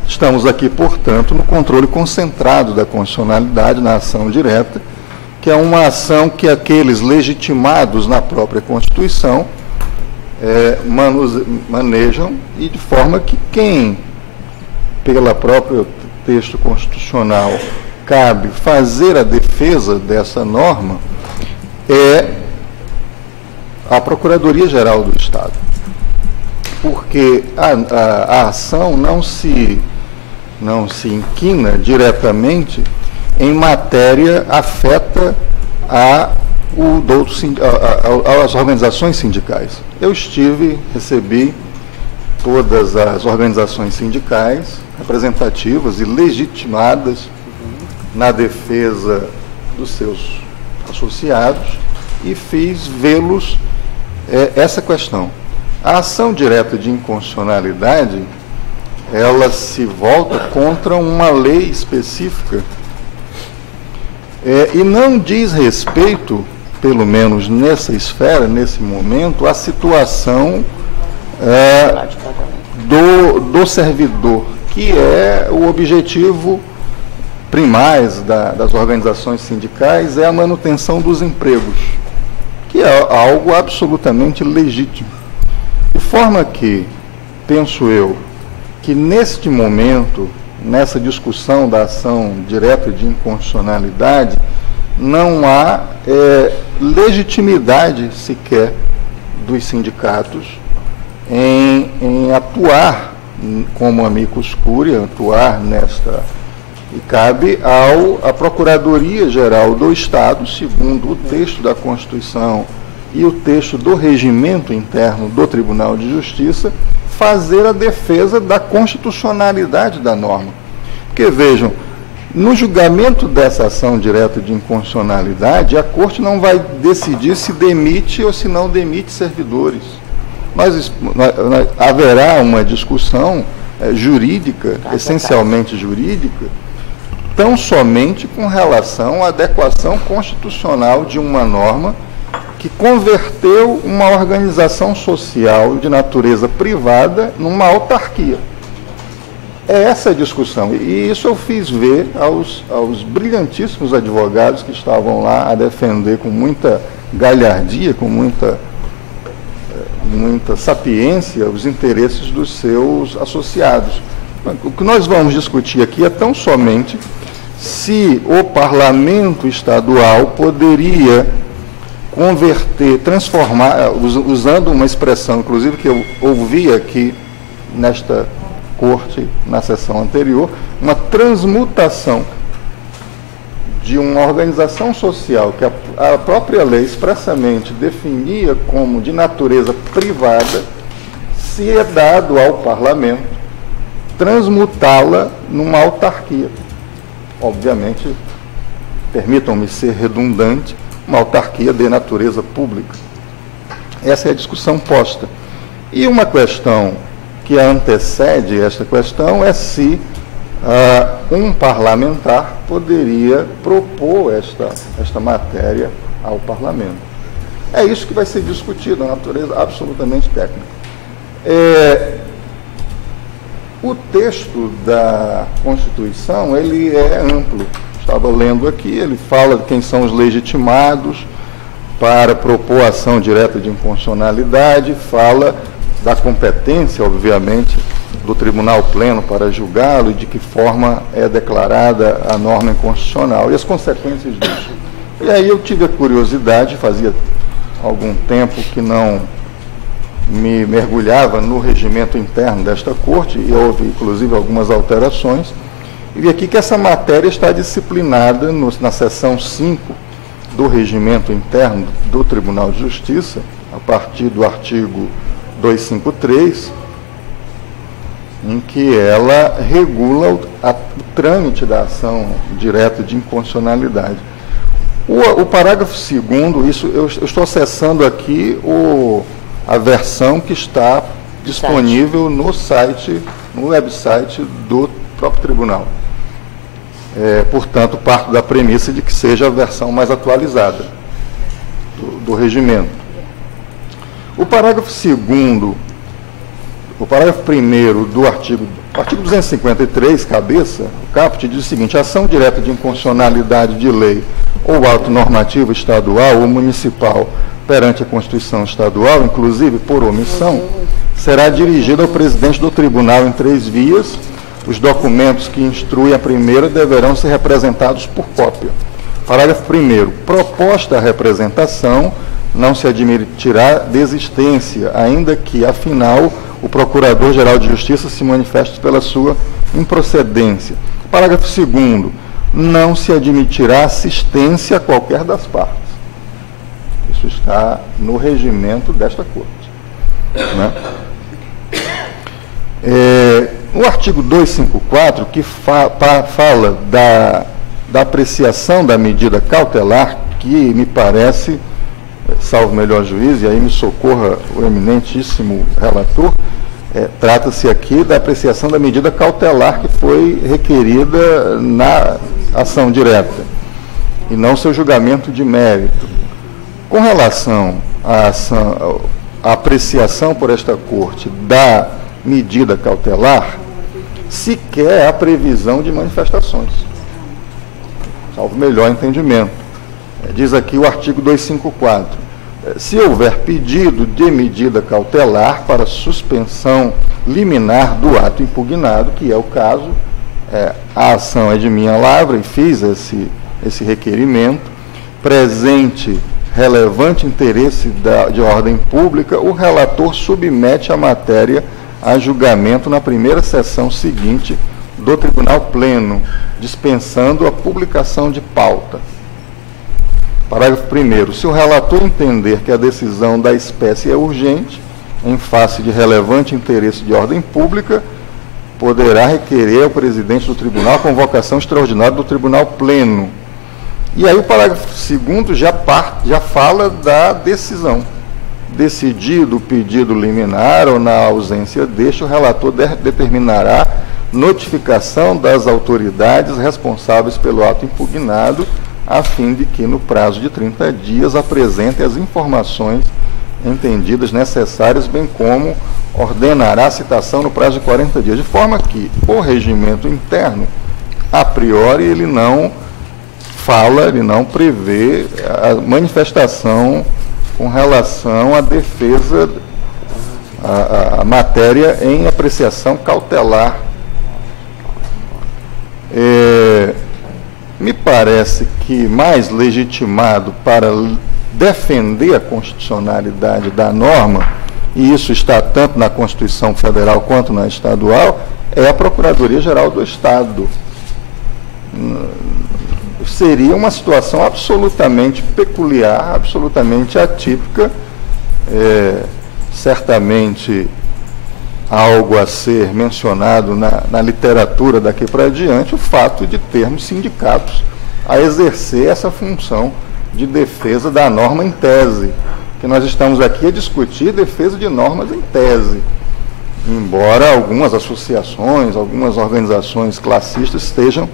Estamos aqui, portanto, no controle concentrado da constitucionalidade na ação direta, que é uma ação que aqueles legitimados na própria Constituição manejam, e de forma que quem, pelo próprio texto constitucional, cabe fazer a defesa dessa norma é a Procuradoria-Geral do Estado. Porque a ação não se inquina diretamente em matéria afeta às organizações sindicais. Eu recebi todas as organizações sindicais representativas e legitimadas na defesa dos seus associados e fiz vê-los essa questão. A ação direta de inconstitucionalidade, ela se volta contra uma lei específica e não diz respeito, pelo menos nessa esfera, nesse momento, à situação do servidor, que é o objetivo primais das organizações sindicais, é a manutenção dos empregos, que é algo absolutamente legítimo. De forma que, penso eu, que neste momento, nessa discussão da ação direta de inconstitucionalidade, não há legitimidade sequer dos sindicatos em atuar como amicus curiae, atuar nesta... E cabe à Procuradoria-Geral do Estado, segundo o texto da Constituição e o texto do regimento interno do Tribunal de Justiça, fazer a defesa da constitucionalidade da norma. Porque, vejam, no julgamento dessa ação direta de inconstitucionalidade, a Corte não vai decidir se demite ou se não demite servidores. Haverá uma discussão jurídica, essencialmente jurídica, tão somente com relação à adequação constitucional de uma norma que converteu uma organização social de natureza privada numa autarquia. É essa a discussão. E isso eu fiz ver aos brilhantíssimos advogados que estavam lá a defender com muita galhardia, com muita sapiência, os interesses dos seus associados. O que nós vamos discutir aqui é tão somente se o parlamento estadual poderia transformar, usando uma expressão, inclusive, que eu ouvi aqui nesta corte, na sessão anterior, uma transmutação de uma organização social que a própria lei expressamente definia como de natureza privada, se é dado ao parlamento transmutá-la numa autarquia. obviamente, permitam-me ser redundante, uma autarquia de natureza pública. Essa é a discussão posta. E uma questão que antecede esta questão é se um parlamentar poderia propor esta matéria ao parlamento. É isso que vai ser discutido, a natureza absolutamente técnica. O texto da Constituição, ele é amplo. Estava lendo aqui, ele fala de quem são os legitimados para propor ação direta de inconstitucionalidade, fala da competência, obviamente, do Tribunal Pleno para julgá-lo e de que forma é declarada a norma inconstitucional e as consequências disso. E aí eu tive a curiosidade, fazia algum tempo que não me mergulhava no regimento interno desta Corte, e houve, inclusive, algumas alterações, e vi aqui que essa matéria está disciplinada na seção 5 do regimento interno do Tribunal de Justiça, a partir do artigo 253, em que ela regula o trâmite da ação direta de inconstitucionalidade. O parágrafo 2º, isso eu estou acessando aqui a versão que está disponível no site, no website do próprio tribunal. Portanto, parto da premissa de que seja a versão mais atualizada do regimento. O parágrafo 2º, o parágrafo 1º do artigo 253, cabeça, o caput, diz o seguinte: ação direta de inconstitucionalidade de lei ou ato normativo estadual ou municipal perante a Constituição Estadual, inclusive por omissão, será dirigida ao presidente do tribunal em 3 vias. Os documentos que instruem a primeira deverão ser representados por cópia. Parágrafo 1º. Proposta a representação, não se admitirá desistência, ainda que, afinal, o Procurador-Geral de Justiça se manifeste pela sua improcedência. Parágrafo 2º. Não se admitirá assistência a qualquer das partes. Isso está no regimento desta Corte. Né? No artigo 254, que fala da apreciação da medida cautelar, que me parece, salvo melhor juízo, e aí me socorra o eminentíssimo relator, trata-se aqui da apreciação da medida cautelar que foi requerida na ação direta, e não seu julgamento de mérito. Com relação à apreciação por esta Corte da medida cautelar, sequer há previsão de manifestações, salvo melhor entendimento. Diz aqui o artigo 254, se houver pedido de medida cautelar para suspensão liminar do ato impugnado, que é o caso, a ação é de minha lavra e fiz esse requerimento, presente relevante interesse de ordem pública, o relator submete a matéria a julgamento na primeira sessão seguinte do Tribunal Pleno, dispensando a publicação de pauta. Parágrafo 1º. Se o relator entender que a decisão da espécie é urgente, em face de relevante interesse de ordem pública, poderá requerer ao presidente do tribunal a convocação extraordinária do Tribunal Pleno. E aí o parágrafo 2º já fala da decisão. Decidido o pedido liminar ou na ausência deste, o relator determinará notificação das autoridades responsáveis pelo ato impugnado, a fim de que, no prazo de 30 dias, apresente as informações entendidas necessárias, bem como ordenará a citação no prazo de 40 dias, de forma que o regimento interno, a priori, ele não prevê a manifestação com relação à defesa, a matéria em apreciação cautelar. Me parece que mais legitimado para defender a constitucionalidade da norma, e isso está tanto na Constituição Federal quanto na estadual, é a Procuradoria-Geral do Estado. Seria uma situação absolutamente peculiar, absolutamente atípica, certamente algo a ser mencionado na literatura daqui para adiante, o fato de termos sindicatos a exercer essa função de defesa da norma em tese, que nós estamos aqui a discutir defesa de normas em tese, embora algumas associações, algumas organizações classistas estejam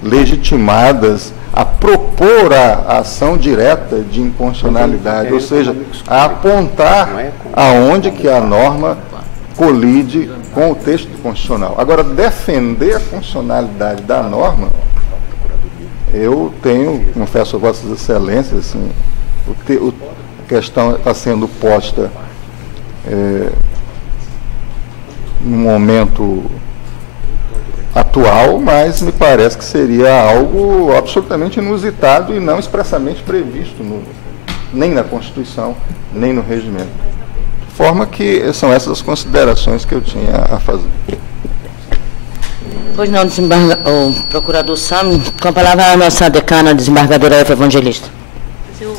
legitimadas a propor a ação direta de inconstitucionalidade, ou seja, a apontar aonde que a norma colide com o texto constitucional. Agora, defender a constitucionalidade da norma, eu tenho, confesso a Vossas Excelências, assim, a questão está sendo posta no momento atual, mas me parece que seria algo absolutamente inusitado e não expressamente previsto nem na Constituição, nem no regimento. De forma que são essas as considerações que eu tinha a fazer. Pois não, o procurador Sam, com a palavra a nossa decana, desembargadora Eva Evangelista. Senhor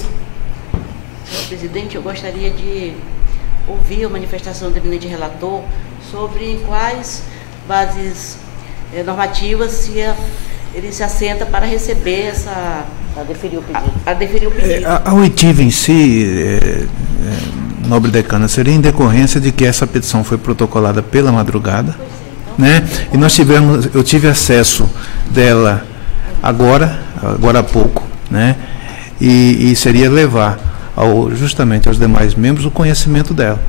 presidente, eu gostaria de ouvir a manifestação do eminente relator sobre quais bases normativas ele se assenta para receber a deferir o pedido. A oitiva em si, nobre decana, seria em decorrência de que essa petição foi protocolada pela madrugada, né? E eu tive acesso dela agora há pouco, né? E seria levar justamente aos demais membros o conhecimento dela,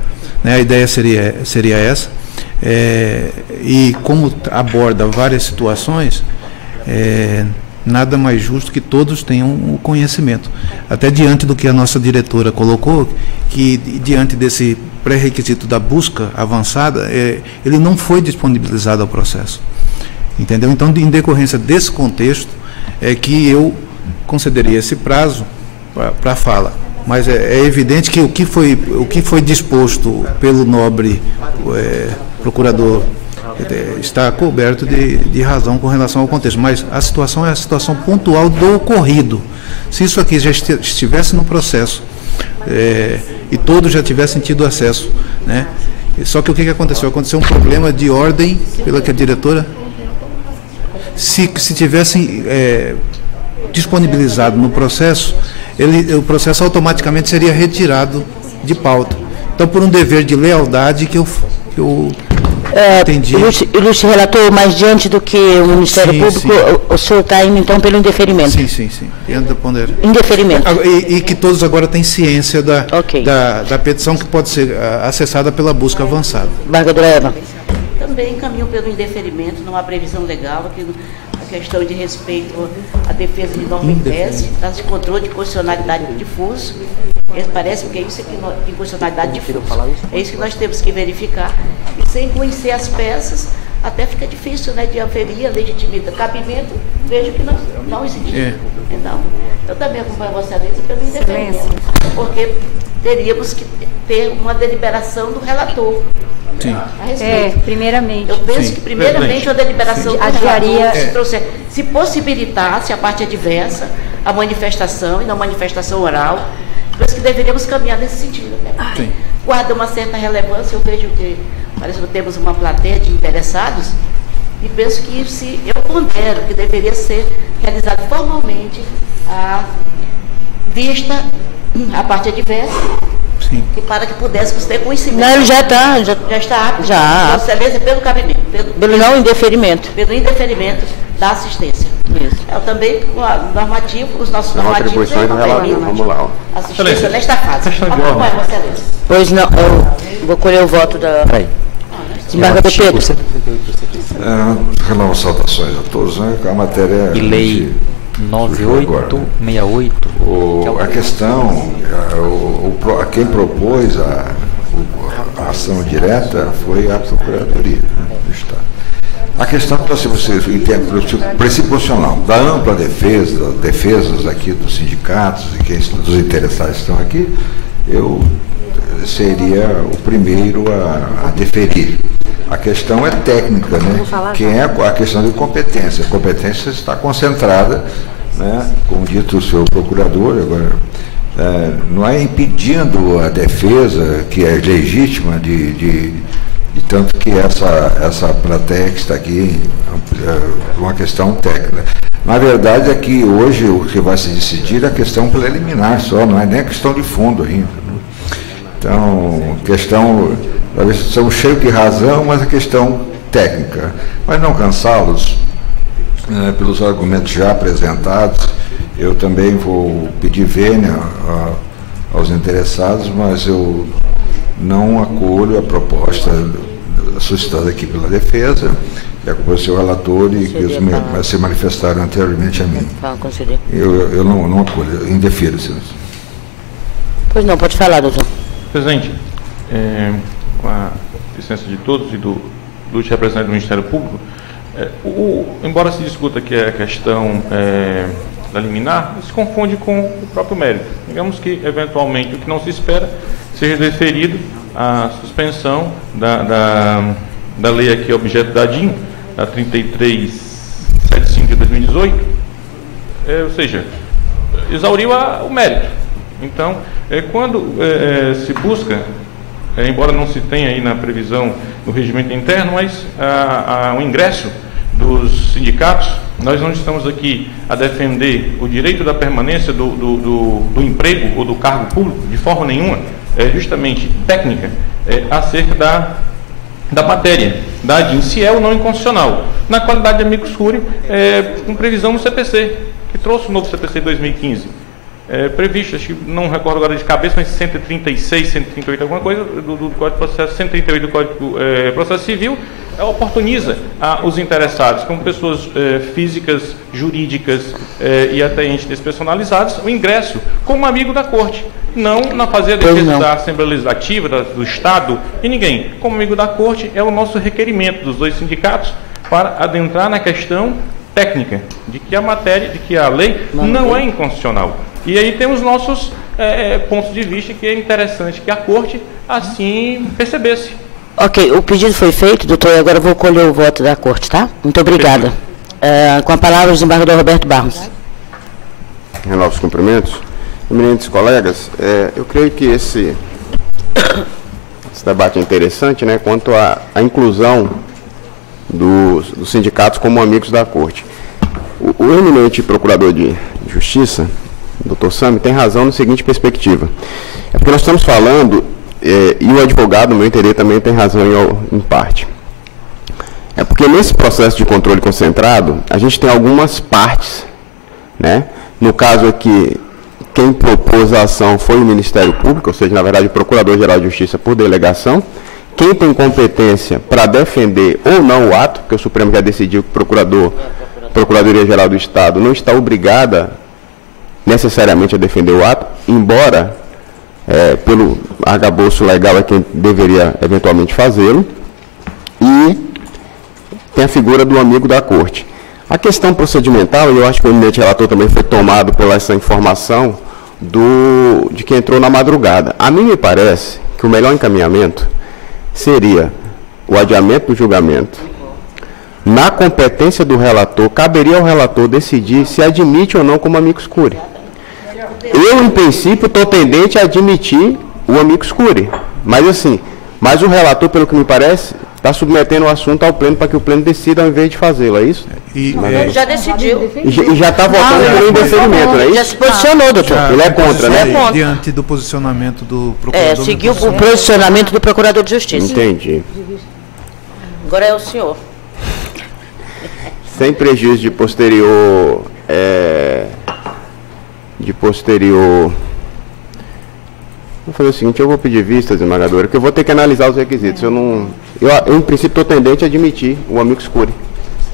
né? A ideia seria essa, e como aborda várias situações, nada mais justo que todos tenham o conhecimento, até diante do que a nossa diretora colocou, que diante desse pré-requisito da busca avançada, ele não foi disponibilizado ao processo, entendeu? Então, em decorrência desse contexto, é que eu concederia esse prazo para a fala, mas é evidente que o que foi disposto pelo nobre procurador está coberto de razão com relação ao contexto, mas a situação é a situação pontual do ocorrido. Se isso aqui já estivesse no processo e todos já tivessem tido acesso, né? Só que o que aconteceu? Aconteceu um problema de ordem pela que a diretora, se tivessem disponibilizado no processo, o processo automaticamente seria retirado de pauta. Então, por um dever de lealdade que eu entendi. Ilustre relator, mas diante do que o Ministério Público, o senhor está indo então pelo indeferimento? Sim. Indeferimento. E que todos agora têm ciência da petição que pode ser acessada pela busca avançada. Embargadora Eva. Também caminham pelo indeferimento, não há previsão legal, que a questão de respeito à defesa de norma em tese, caso de controle de constitucionalidade difuso. Parece que é isso aqui, de constitucionalidade difusa. É isso que nós temos que verificar. E sem conhecer as peças, até fica difícil, né, de aferir a legitimidade. Cabimento, vejo que não existe. Então, eu também acompanho a Vossa Excelência pelo indeferimento, porque teríamos que ter uma deliberação do relator. Sim. Primeiramente. Eu penso que primeiramente a deliberação do relator se possibilitasse a parte adversa, a manifestação e não manifestação oral. Penso que deveríamos caminhar nesse sentido. Né? Guarda uma certa relevância, eu vejo que parece que temos uma plateia de interessados e penso que eu pondero que deveria ser realizado formalmente a vista a parte adversa. Sim. Para que pudéssemos ter conhecimento. Não, ele já está apto. Já. Vossa Excelência, pelo cabimento. Pelo não indeferimento. Pelo indeferimento da assistência. Isso. Eu também, com a normativa, os nossos normativos vamos lá. assistência nesta fase. Acompanhe, Vossa Excelência. Pois não, eu vou colher o voto da desembargador Pedro. Renovo saudações a todos, né? A matéria e lei 9868. A questão, quem propôs a ação direta foi a Procuradoria do Estado. A questão que vocês entendem, o princípio constitucional da ampla defesas aqui dos sindicatos e dos interessados que estão aqui, eu seria o primeiro a deferir. A questão é técnica, né? Quem é a questão de competência. A competência está concentrada, né? Como dito o seu procurador, agora, não é impedindo a defesa, que é legítima, de E tanto que essa plateia que está aqui é uma questão técnica. Na verdade, é que hoje o que vai se decidir é a questão preliminar só, não é nem a questão de fundo ainda. Então, talvez são cheios de razão, mas a questão técnica. Mas não cansá-los pelos argumentos já apresentados. Eu também vou pedir vênia aos interessados, mas eu não acolho a proposta suscitada aqui pela defesa, que acompanha o seu relator e que eles se manifestaram anteriormente a mim. Eu não acolho, indefiro, senhor. Pois não, pode falar, doutor. Presidente, com a licença de todos e do representante do Ministério Público, embora se discuta que a questão da liminar, se confunde com o próprio mérito. Digamos que, eventualmente, o que não se espera seja deferido a suspensão da lei aqui objeto da ADIM, a 3375 de 2018, ou seja, exauriu o mérito. Então, quando se busca, embora não se tenha aí na previsão do regimento interno, mas o ingresso dos sindicatos, nós não estamos aqui a defender o direito da permanência do emprego ou do cargo público, de forma nenhuma, justamente técnica, acerca da matéria, da ADIM, se é ou não inconstitucional, na qualidade de amicus curiae, com previsão no CPC, que trouxe o novo CPC 2015. Previsto, acho que não recordo agora de cabeça, mas 136, 138, alguma coisa, do Código de Processo, 138 do Código de Processo Civil, oportuniza os interessados, como pessoas físicas, jurídicas e até entes despersonalizados, o ingresso como amigo da Corte, não na fazer a defesa da Assembleia Legislativa, do Estado e ninguém. Como amigo da Corte, é o nosso requerimento dos dois sindicatos para adentrar na questão técnica, de que a matéria, de que a lei não é inconstitucional. E aí temos nossos pontos de vista que é interessante que a Corte assim percebesse. Ok, o pedido foi feito, doutor, e agora eu vou colher o voto da Corte, tá? Muito obrigada. Com a palavra o desembargador Roberto Barros. Renovo os cumprimentos. Eminentes colegas, eu creio que esse debate é interessante, né, quanto à inclusão dos sindicatos como amigos da Corte. O eminente procurador de Justiça, doutor Sami, tem razão na seguinte perspectiva. É porque nós estamos falando, e o advogado, no meu entender, também tem razão em parte. É porque nesse processo de controle concentrado, a gente tem algumas partes, né? No caso aqui, quem propôs a ação foi o Ministério Público, ou seja, na verdade, o Procurador-Geral de Justiça por delegação. Quem tem competência para defender ou não o ato, porque o Supremo já decidiu que a Procuradoria-Geral do Estado não está obrigada necessariamente a defender o ato, embora pelo arcabouço legal é quem deveria eventualmente fazê-lo, e tem a figura do amigo da Corte. A questão procedimental, e eu acho que o eminente relator também foi tomado por essa informação de quem entrou na madrugada. A mim me parece que o melhor encaminhamento seria o adiamento do julgamento. Na competência do relator, caberia ao relator decidir se admite ou não como amicus curiae. Eu, em princípio, estou tendente a admitir o amicus curiae, mas o relator, pelo que me parece, está submetendo o assunto ao pleno para que o pleno decida ao invés de fazê-lo, é isso? Ele já decidiu. E já está votando pelo indeferimento, não é isso? Já se posicionou, doutor. Ele é contra, né? Diante do posicionamento do procurador. Seguiu o posicionamento do Procurador de Justiça. Entendi. Agora é o senhor. Sem prejuízo de posterior vou fazer o seguinte, eu vou pedir vista, desembargadora, que eu vou ter que analisar os requisitos. Eu em princípio, estou tendente a admitir o amicus curiae.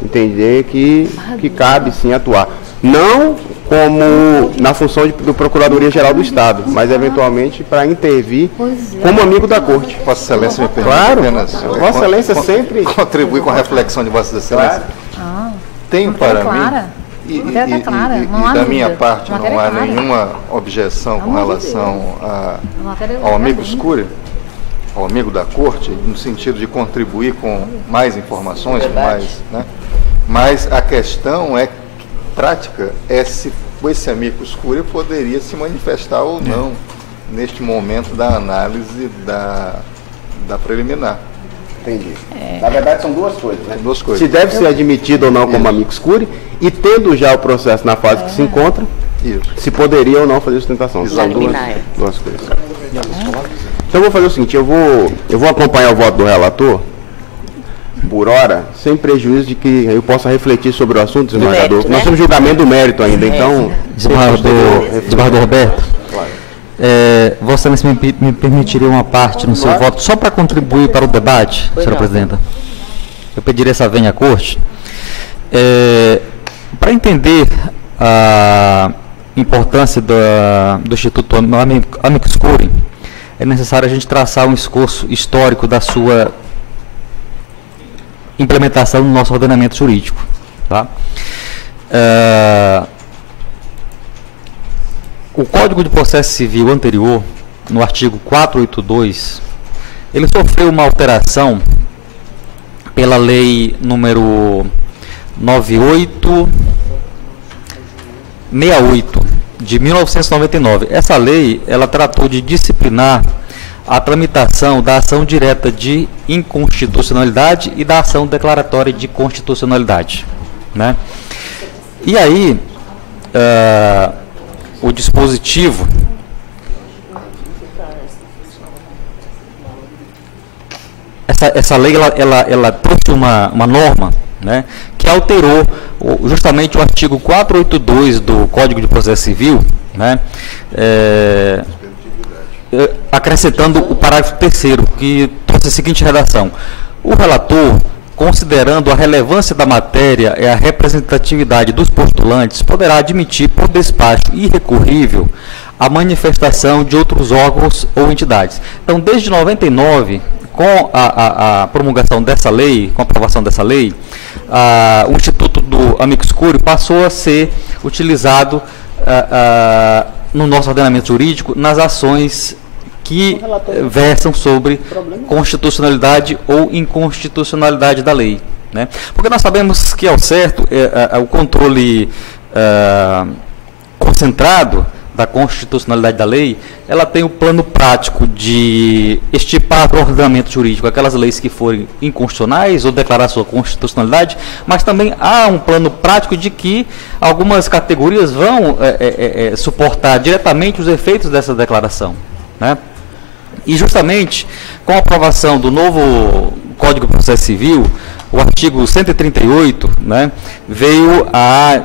Entender que cabe, sim, atuar. Não como na função do Procuradoria-Geral do Estado, mas, eventualmente, para intervir como amigo da Corte. Vossa Excelência me permite claro, apenas... Vossa Excelência sempre... Contribui com a reflexão de Vossa Excelência. Claro. Tem para mim... E da minha parte não há nenhuma objeção com relação ao amicus curiae, ao amigo da Corte, no sentido de contribuir com mais informações, né? Mas a questão prática é se esse amicus curiae poderia se manifestar ou não neste momento da análise da preliminar. Entendi. Na verdade, são duas coisas, né? Duas coisas. Se deve ser admitido ou não como amicus curiae, e tendo já o processo na fase que se encontra, se poderia ou não fazer sustentação. São duas coisas. Então eu vou fazer o seguinte, eu vou acompanhar o voto do relator por hora, sem prejuízo de que eu possa refletir sobre o assunto, desembargador. Mérito, né? Nós temos julgamento do mérito ainda, então... Desembargador Roberto, Vossa Excelência me permitiria uma parte no seu voto, só para contribuir para o debate, senhora presidenta? Eu pediria essa vênia à corte. Para entender a importância do Instituto Amicus Curiae, é necessário a gente traçar um esforço histórico da sua implementação no nosso ordenamento jurídico. Tá? O Código de Processo Civil anterior, no artigo 482, ele sofreu uma alteração pela lei número 9868 de 1999. Essa lei, ela tratou de disciplinar a tramitação da ação direta de inconstitucionalidade e da ação declaratória de constitucionalidade, né? E aí, o dispositivo essa lei ela trouxe uma norma, né, que alterou justamente o artigo 482 do Código de Processo Civil, né, acrescentando o parágrafo 3º, que trouxe a seguinte redação: o relator, considerando a relevância da matéria e a representatividade dos postulantes, poderá admitir por despacho irrecorrível a manifestação de outros órgãos ou entidades. Então, desde 99, com a promulgação dessa lei, com a aprovação dessa lei, o Instituto do Amicus Curiae passou a ser utilizado no nosso ordenamento jurídico nas ações que versam sobre constitucionalidade ou inconstitucionalidade da lei, né? Porque nós sabemos que, ao certo, o controle concentrado da constitucionalidade da lei, ela tem o plano prático de estipar para o ordenamento jurídico aquelas leis que forem inconstitucionais ou declarar sua constitucionalidade, mas também há um plano prático de que algumas categorias vão suportar diretamente os efeitos dessa declaração, né? E justamente com a aprovação do novo Código de Processo Civil, o artigo 138, né, veio a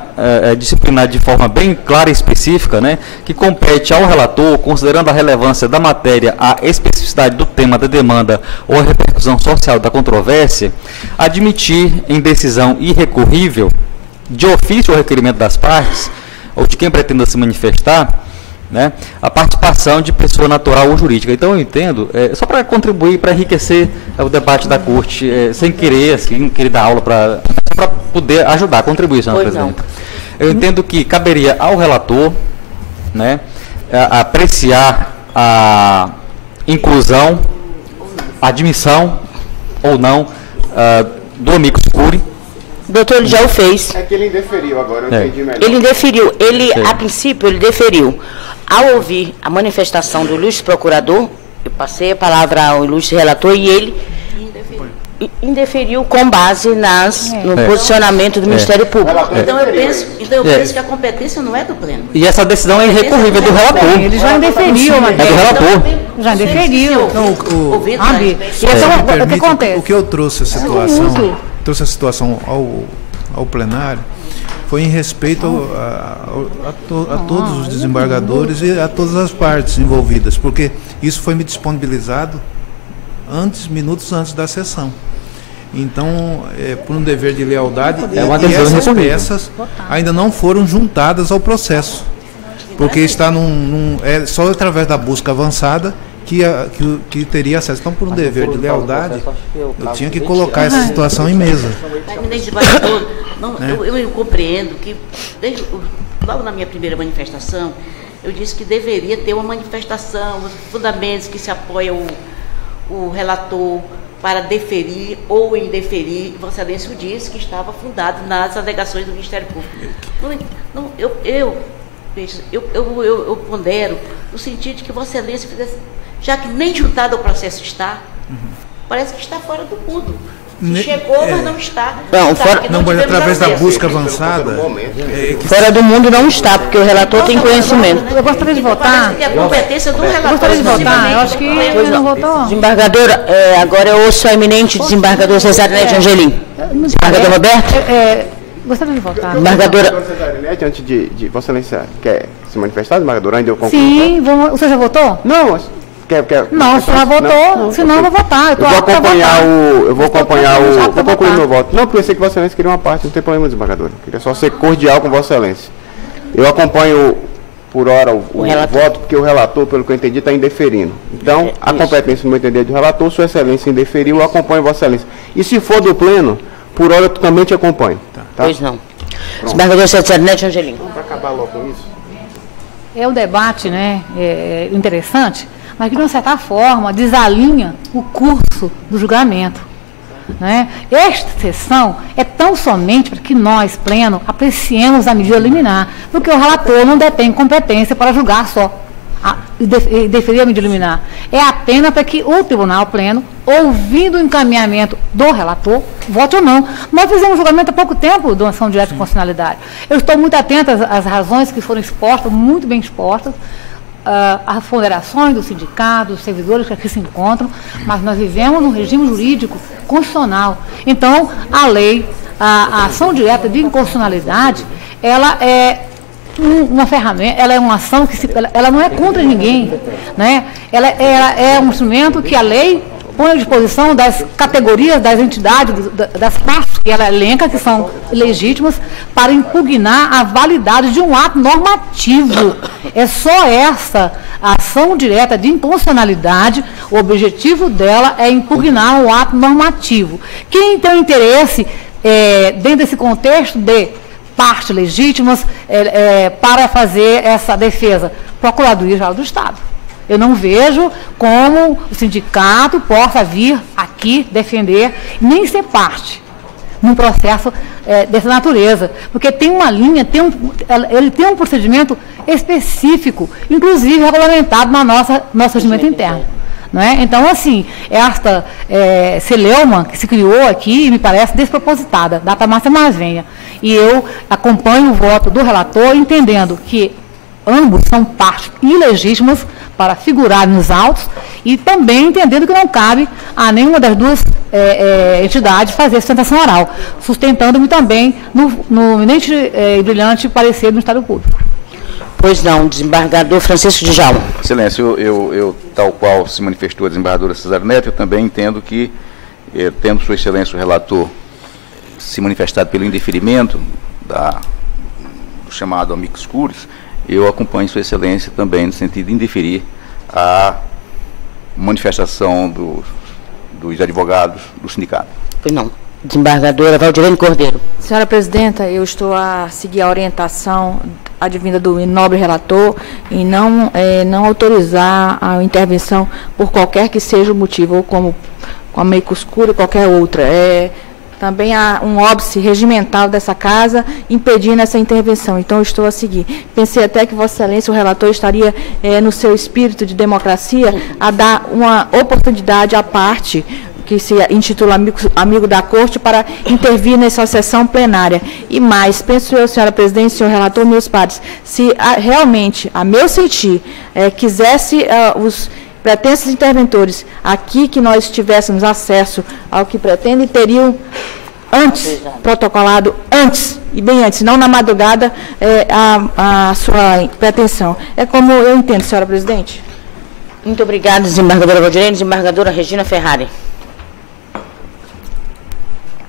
disciplinar de forma bem clara e específica, né, que compete ao relator, considerando a relevância da matéria, a especificidade do tema da demanda ou a repercussão social da controvérsia, admitir em decisão irrecorrível, de ofício ou requerimento das partes, ou de quem pretenda se manifestar, né, a participação de pessoa natural ou jurídica. Então eu entendo, só para contribuir, para enriquecer o debate da corte, sem querer, assim, querer dar aula, para poder ajudar, contribuir, senhora presidenta. Eu entendo que caberia ao relator, né, apreciar a inclusão, admissão ou não do amicus curiae. Doutor, ele já o fez. É que ele indeferiu agora, eu entendi melhor. Ele indeferiu, a princípio, ele deferiu. Ao ouvir a manifestação do ilustre procurador, eu passei a palavra ao ilustre relator e ele indeferiu com base no posicionamento do Ministério Público. Então eu penso que a competência não é do Pleno. E essa decisão é irrecorrível do relator. Ele já indeferiu, mas é do relator. Já indeferiu. O que acontece? O que eu trouxe a situação ao plenário foi em respeito a todos os desembargadores e a todas as partes envolvidas, porque isso foi me disponibilizado minutos antes da sessão. Então, por um dever de lealdade, essas peças ainda não foram juntadas ao processo, porque está só através da busca avançada que teria acesso. Então, por um dever de lealdade, eu tinha que colocar essa situação em mesa. Eu compreendo que, logo na minha primeira manifestação, eu disse que deveria ter uma manifestação, os fundamentos que se apoia o relator para deferir ou indeferir. Vossa Excelência disse que estava fundado nas alegações do Ministério Público. Eu pondero no sentido de que Vossa Excelência fizesse, já que nem juntado ao processo está, parece que está fora do mundo. Chegou, mas não está. Não, fora, não, mas através da busca avançada. Fora do mundo não está, porque o relator tem conhecimento. Eu gostaria de votar. Que a competência do relator. Eu gostaria de votar. Eu acho que ele não votou. Desembargadora, agora eu ouço a eminente desembargadora Cesarinete Angelim. Desembargador Roberto. Gostaria de votar. Desembargadora. Cesarinete, antes de Vossa Excelência, quer se manifestar, desembargadora? Ainda eu concluo. Sim, o senhor já votou? Não, não, o senhor já votou, senão eu vou votar. Eu vou acompanhar vou concluir meu voto. Não, pensei que Vossa Excelência queria uma parte, não tem problema, desembargadora. Queria só ser cordial com Vossa Excelência. Eu acompanho por hora o voto, porque o relator, pelo que eu entendi, está indeferindo. Então, a competência, no meu entender, do relator, Sua Excelência indeferiu, eu acompanho Vossa Excelência. E se for do pleno, por hora eu também te acompanho. Tá? Pois não. Desembargador Cesarinete Angelim. Vamos acabar logo com isso. É um debate, né, interessante, mas que, de uma certa forma, desalinha o curso do julgamento. Né? Esta sessão é tão somente para que nós, pleno, apreciemos a medida liminar, porque o relator não detém competência para julgar só e deferir a medida liminar. É apenas para que o tribunal pleno, ouvindo o encaminhamento do relator, vote ou não. Nós fizemos um julgamento há pouco tempo da ação direta de constitucionalidade. Eu estou muito atenta às razões que foram expostas, muito bem expostas, as ponderações dos sindicatos, dos servidores que aqui se encontram, mas nós vivemos num regime jurídico constitucional. Então, a lei, a ação direta de inconstitucionalidade, ela é uma ferramenta, ela é uma ação que ela não é contra ninguém, né? Ela é um instrumento que a lei põe à disposição das categorias, das entidades, das partes que ela elenca, que são legítimas, para impugnar a validade de um ato normativo. É só essa ação direta de inconstitucionalidade, o objetivo dela é impugnar um ato normativo. Quem tem interesse, dentro desse contexto de partes legítimas, para fazer essa defesa? Procuradoria-Geral do Estado. Eu não vejo como o sindicato possa vir aqui defender, nem ser parte num processo dessa natureza, porque tem uma linha, ele tem um procedimento específico, inclusive regulamentado na nosso regimento interno. Não é? Então, assim, esta celeuma que se criou aqui me parece despropositada, data máxima mais venha. E eu acompanho o voto do relator, entendendo que ambos são partes ilegítimas para figurar nos autos e também entendendo que não cabe a nenhuma das duas entidades fazer sustentação oral, sustentando-me também no eminente e brilhante parecer do Ministério Público. Pois não, desembargador Francisco Djalma. Excelência, eu, tal qual se manifestou a desembargadora Cesarinete, eu também entendo que, tendo Sua Excelência o relator se manifestado pelo indeferimento do chamado amicus curiae, eu acompanho Sua Excelência também no sentido de indeferir a manifestação dos advogados do sindicato. Pois não. Desembargadora Valdirene Cordeiro. Senhora Presidenta, eu estou a seguir a orientação advinda do nobre relator e não autorizar a intervenção por qualquer que seja o motivo, ou como com a amicus curiae ou qualquer outra. Também há um óbice regimental dessa casa impedindo essa intervenção. Então, eu estou a seguir. Pensei até que Vossa Excelência, o relator, estaria no seu espírito de democracia a dar uma oportunidade à parte que se intitula amigo da Corte para intervir nessa sessão plenária. E mais, penso eu, senhora Presidente, senhor relator, meus pares, se realmente, a meu sentir, quisesse os pretensos interventores aqui que nós tivéssemos acesso ao que pretendem, teriam antes, protocolado antes, e bem antes, não na madrugada, a sua pretensão. É como eu entendo, senhora Presidente. Muito obrigada, desembargadora Valdirene. Desembargadora Regina Ferrari.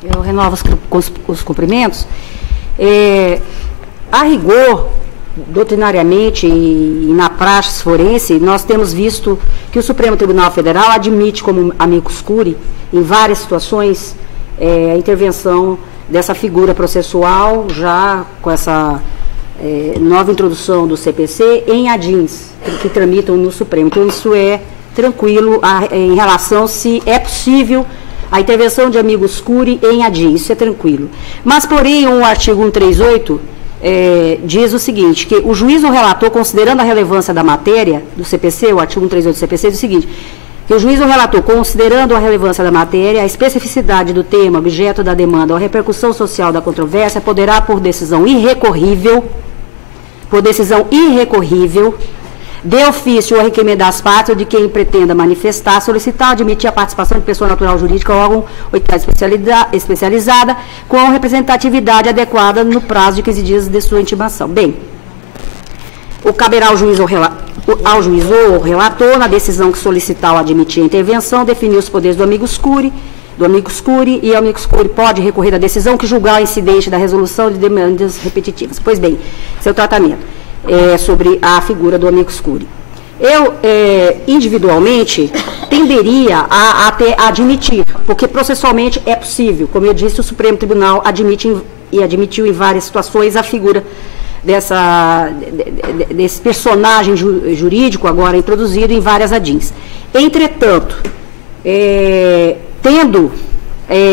Eu renovo os cumprimentos. A rigor, doutrinariamente e na praxe forense, nós temos visto que o Supremo Tribunal Federal admite como amicus curiae, em várias situações, a intervenção dessa figura processual, já com essa nova introdução do CPC, em ADINs, que tramitam no Supremo. Então, isso é tranquilo em relação se é possível a intervenção de amicus curiae em ADIN, isso é tranquilo. Mas, porém, o artigo 138 diz o seguinte, que o juiz ou relator, considerando a relevância da matéria do CPC, o artigo 138 do CPC, diz o seguinte, que o juiz ou relator, considerando a relevância da matéria, a especificidade do tema, objeto da demanda ou a repercussão social da controvérsia, poderá, por decisão irrecorrível, de ofício ou requerimento das partes ou de quem pretenda manifestar, solicitar, admitir a participação de pessoa natural jurídica ou órgão ou entidade especializada com representatividade adequada no prazo de 15 dias de sua intimação. Bem, o caberá ao juiz ou relator, na decisão que solicitar ou admitir a intervenção, definir os poderes do amicus curiae, e o amicus curiae pode recorrer à decisão que julgar o incidente da resolução de demandas repetitivas. Pois bem, seu tratamento sobre a figura do amicus curiae. Eu, individualmente, tenderia a até admitir, porque processualmente é possível. Como eu disse, o Supremo Tribunal admitiu em várias situações a figura desse personagem jurídico agora introduzido em várias ADINs. Entretanto,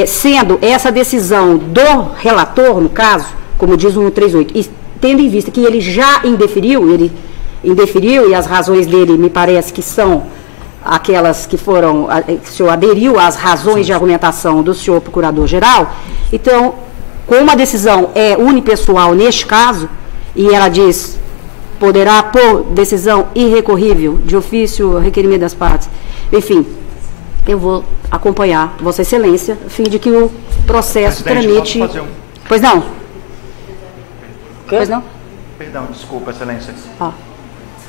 sendo essa decisão do relator, no caso, como diz o 138, e tendo em vista que ele já indeferiu, e as razões dele me parece que são aquelas que foram, que o senhor aderiu às razões de argumentação do senhor Procurador-Geral, então, como a decisão é unipessoal neste caso, e ela diz, poderá, por decisão irrecorrível, de ofício, requerimento das partes, enfim, eu vou acompanhar Vossa Excelência, a fim de que o processo tramite... Pois não? Pois não? Perdão, desculpa, Excelência.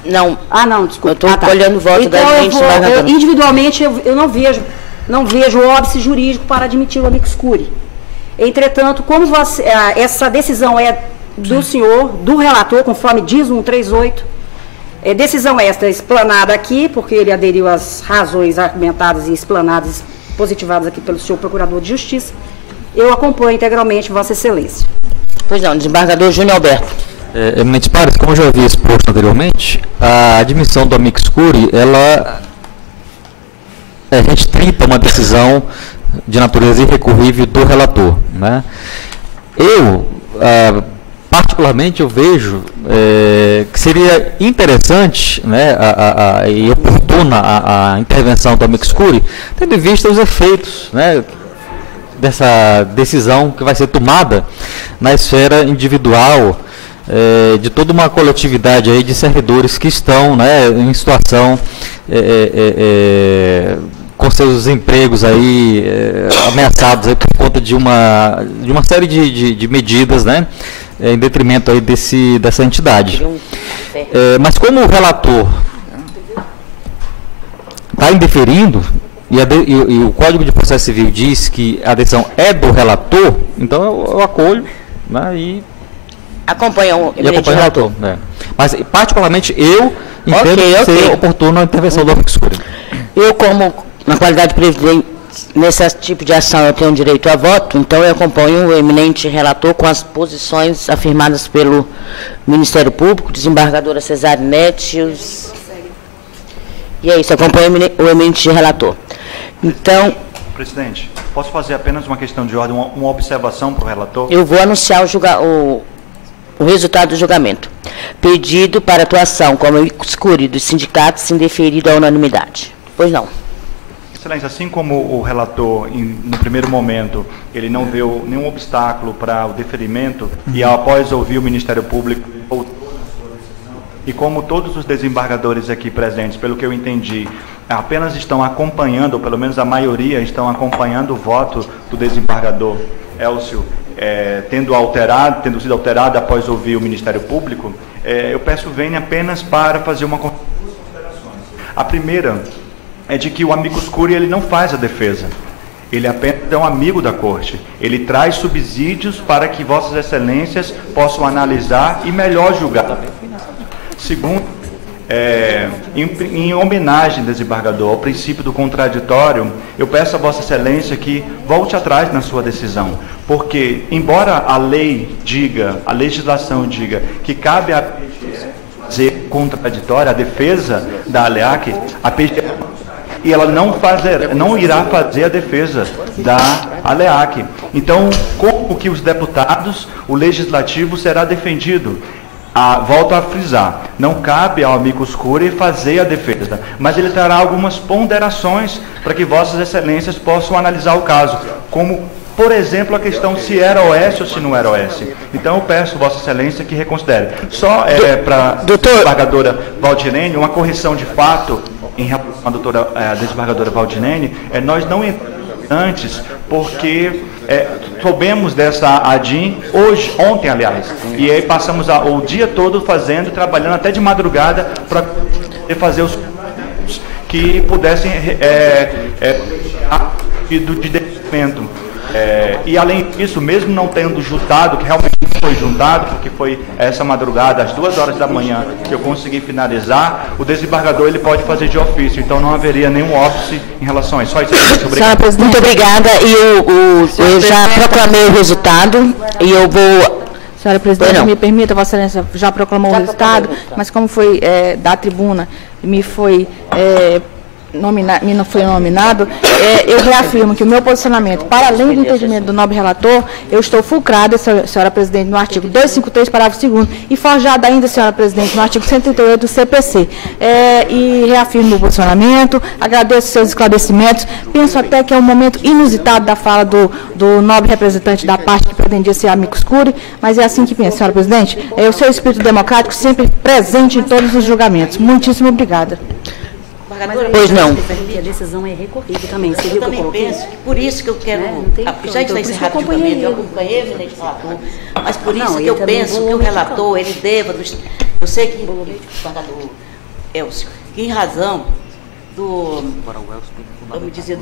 Não. Não, desculpa. Eu estou olhando o voto então, da gente. Individualmente, eu não vejo óbice jurídico para admitir o amicus curiae. Entretanto, como essa decisão é do senhor, do relator, conforme diz o 138, decisão esta explanada aqui, porque ele aderiu às razões argumentadas e explanadas, positivadas aqui pelo senhor Procurador de Justiça, eu acompanho integralmente Vossa Excelência. Pois não, desembargador Júnior Alberto. Eminentes pares, como eu já havia exposto anteriormente, a admissão do amicus curiae, ela restrita uma decisão de natureza irrecorrível do relator, né? Particularmente, eu vejo que seria interessante, né, e oportuna a intervenção do amicus curiae, tendo em vista os efeitos, né, dessa decisão que vai ser tomada na esfera individual de toda uma coletividade aí de servidores que estão, né, em situação com seus empregos aí ameaçados aí por conta de uma série de medidas, né, em detrimento aí dessa entidade. Mas como o relator está indeferindo, e o Código de Processo Civil diz que a decisão é do relator, então eu acolho, né, e acompanha o relator. Mas, particularmente, eu entendo ser oportuno a intervenção do amicus curiae. Eu, como, na qualidade de presidente, nesse tipo de ação eu tenho direito a voto, então eu acompanho o eminente relator com as posições afirmadas pelo Ministério Público, desembargadora Cesarinete, e é isso, acompanho o eminente relator. Então... Presidente, posso fazer apenas uma questão de ordem, uma observação para o relator? Eu vou anunciar o resultado do julgamento. Pedido para atuação como amicus curiae dos sindicatos indeferido à unanimidade. Pois não. Excelência, assim como o relator, no primeiro momento, ele não viu nenhum obstáculo para o deferimento, e após ouvir o Ministério Público, voltou na sua decisão, e como todos os desembargadores aqui presentes, pelo que eu entendi, apenas estão acompanhando, ou pelo menos a maioria estão acompanhando o voto do desembargador Elcio, tendo sido alterado após ouvir o Ministério Público, eu peço vênia apenas para fazer duas considerações. A primeira é de que o amicus curiae ele não faz a defesa, ele apenas é um amigo da Corte, ele traz subsídios para que Vossas Excelências possam analisar e melhor julgar. Segundo, em homenagem, desembargador, ao princípio do contraditório, eu peço a Vossa Excelência que volte atrás na sua decisão, porque, embora a lei diga, a legislação diga que cabe a PGE fazer contraditório, a defesa da ALEAC, a PGE e ela não irá fazer a defesa da ALEAC. Então, como que os deputados, o legislativo será defendido? volto a frisar, não cabe ao amicus curiae fazer a defesa, mas ele trará algumas ponderações para que vossas excelências possam analisar o caso, como, por exemplo, a questão se era OS ou se não era OS. Então eu peço, Vossa Excelência, que reconsidere. Só para a desembargadora Valdinene, uma correção de fato em relação à desembargadora Valdinene, nós não entramos antes, porque soubemos dessa ADIM ontem, aliás, e aí passamos o dia todo fazendo, trabalhando até de madrugada para fazer os que pudessem de desenvolvimento. E além disso, mesmo não tendo juntado, que realmente não foi juntado, porque foi essa madrugada, às 2 horas da manhã, que eu consegui finalizar, o desembargador ele pode fazer de ofício, então não haveria nenhum óbice em relação a isso. Só isso. Obrigado. Muito obrigada. E eu já proclamei o resultado e eu vou... Senhora Presidente, me permita, Vossa Excelência já proclamou o resultado, mas como foi da tribuna, me não foi nominado, eu reafirmo que o meu posicionamento, para além do entendimento do nobre relator, eu estou fulcrada, senhora Presidente, no artigo 253, parágrafo 2º, e forjada ainda, senhora Presidente, no artigo 138 do CPC. E reafirmo o posicionamento, agradeço seus esclarecimentos, penso até que é um momento inusitado da fala do nobre representante da parte que pretendia ser amicus curiae, mas é assim que penso, senhora Presidente. O seu espírito democrático sempre presente em todos os julgamentos. Muitíssimo obrigada. Pois não. A decisão é recorrida também. Você Eu viu também penso que por isso que eu quero... Já está encerrado o julgamento, eu acompanhei o eminente relator, mas por isso que eu penso que o relator, ele deva... Eu sei que o desembargador Elcio, que em razão vamos dizer,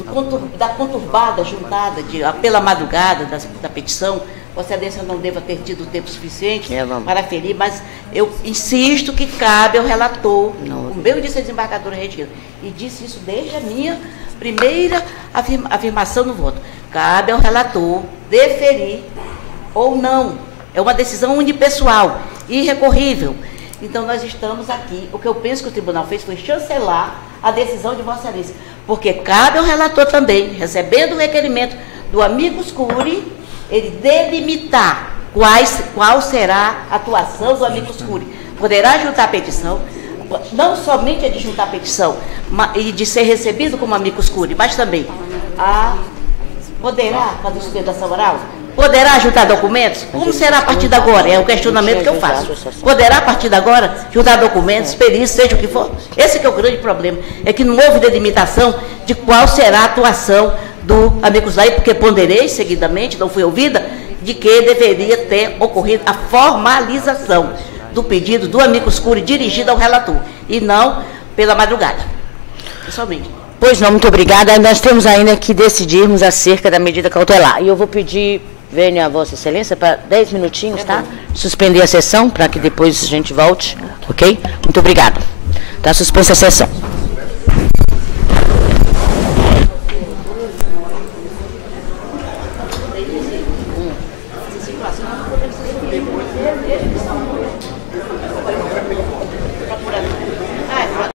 da conturbada juntada pela madrugada da petição, Vossa Excelência não deva ter tido tempo suficiente para aferir, mas eu insisto que cabe ao relator, como eu disse a desembargadora Regina, e disse isso desde a minha primeira afirmação no voto, cabe ao relator deferir ou não. É uma decisão unipessoal, irrecorrível. Então, nós estamos aqui, o que eu penso que o tribunal fez foi chancelar a decisão de Vossa Excelência, porque cabe ao relator também, recebendo o requerimento do amicus curiae, ele delimitar qual será a atuação do amicus curiae. Poderá juntar a petição, não somente a de juntar a petição e de ser recebido como amicus curiae, mas também poderá fazer sustentação oral? Poderá juntar documentos? Como será a partir de agora? É o questionamento que eu faço. Poderá a partir de agora juntar documentos, perícias, seja o que for? Esse que é o grande problema, é que não houve delimitação de qual será a atuação do amicus curiae, porque ponderei seguidamente, não fui ouvida, de que deveria ter ocorrido a formalização do pedido do amicus curiae dirigido ao relator, e não pela madrugada. Pessoalmente. Pois não, muito obrigada. Nós temos ainda que decidirmos acerca da medida cautelar. E eu vou pedir, venha a Vossa Excelência, para 10 minutinhos, tá? Suspender a sessão, para que depois a gente volte, ok? Muito obrigada. Está suspensa a sessão.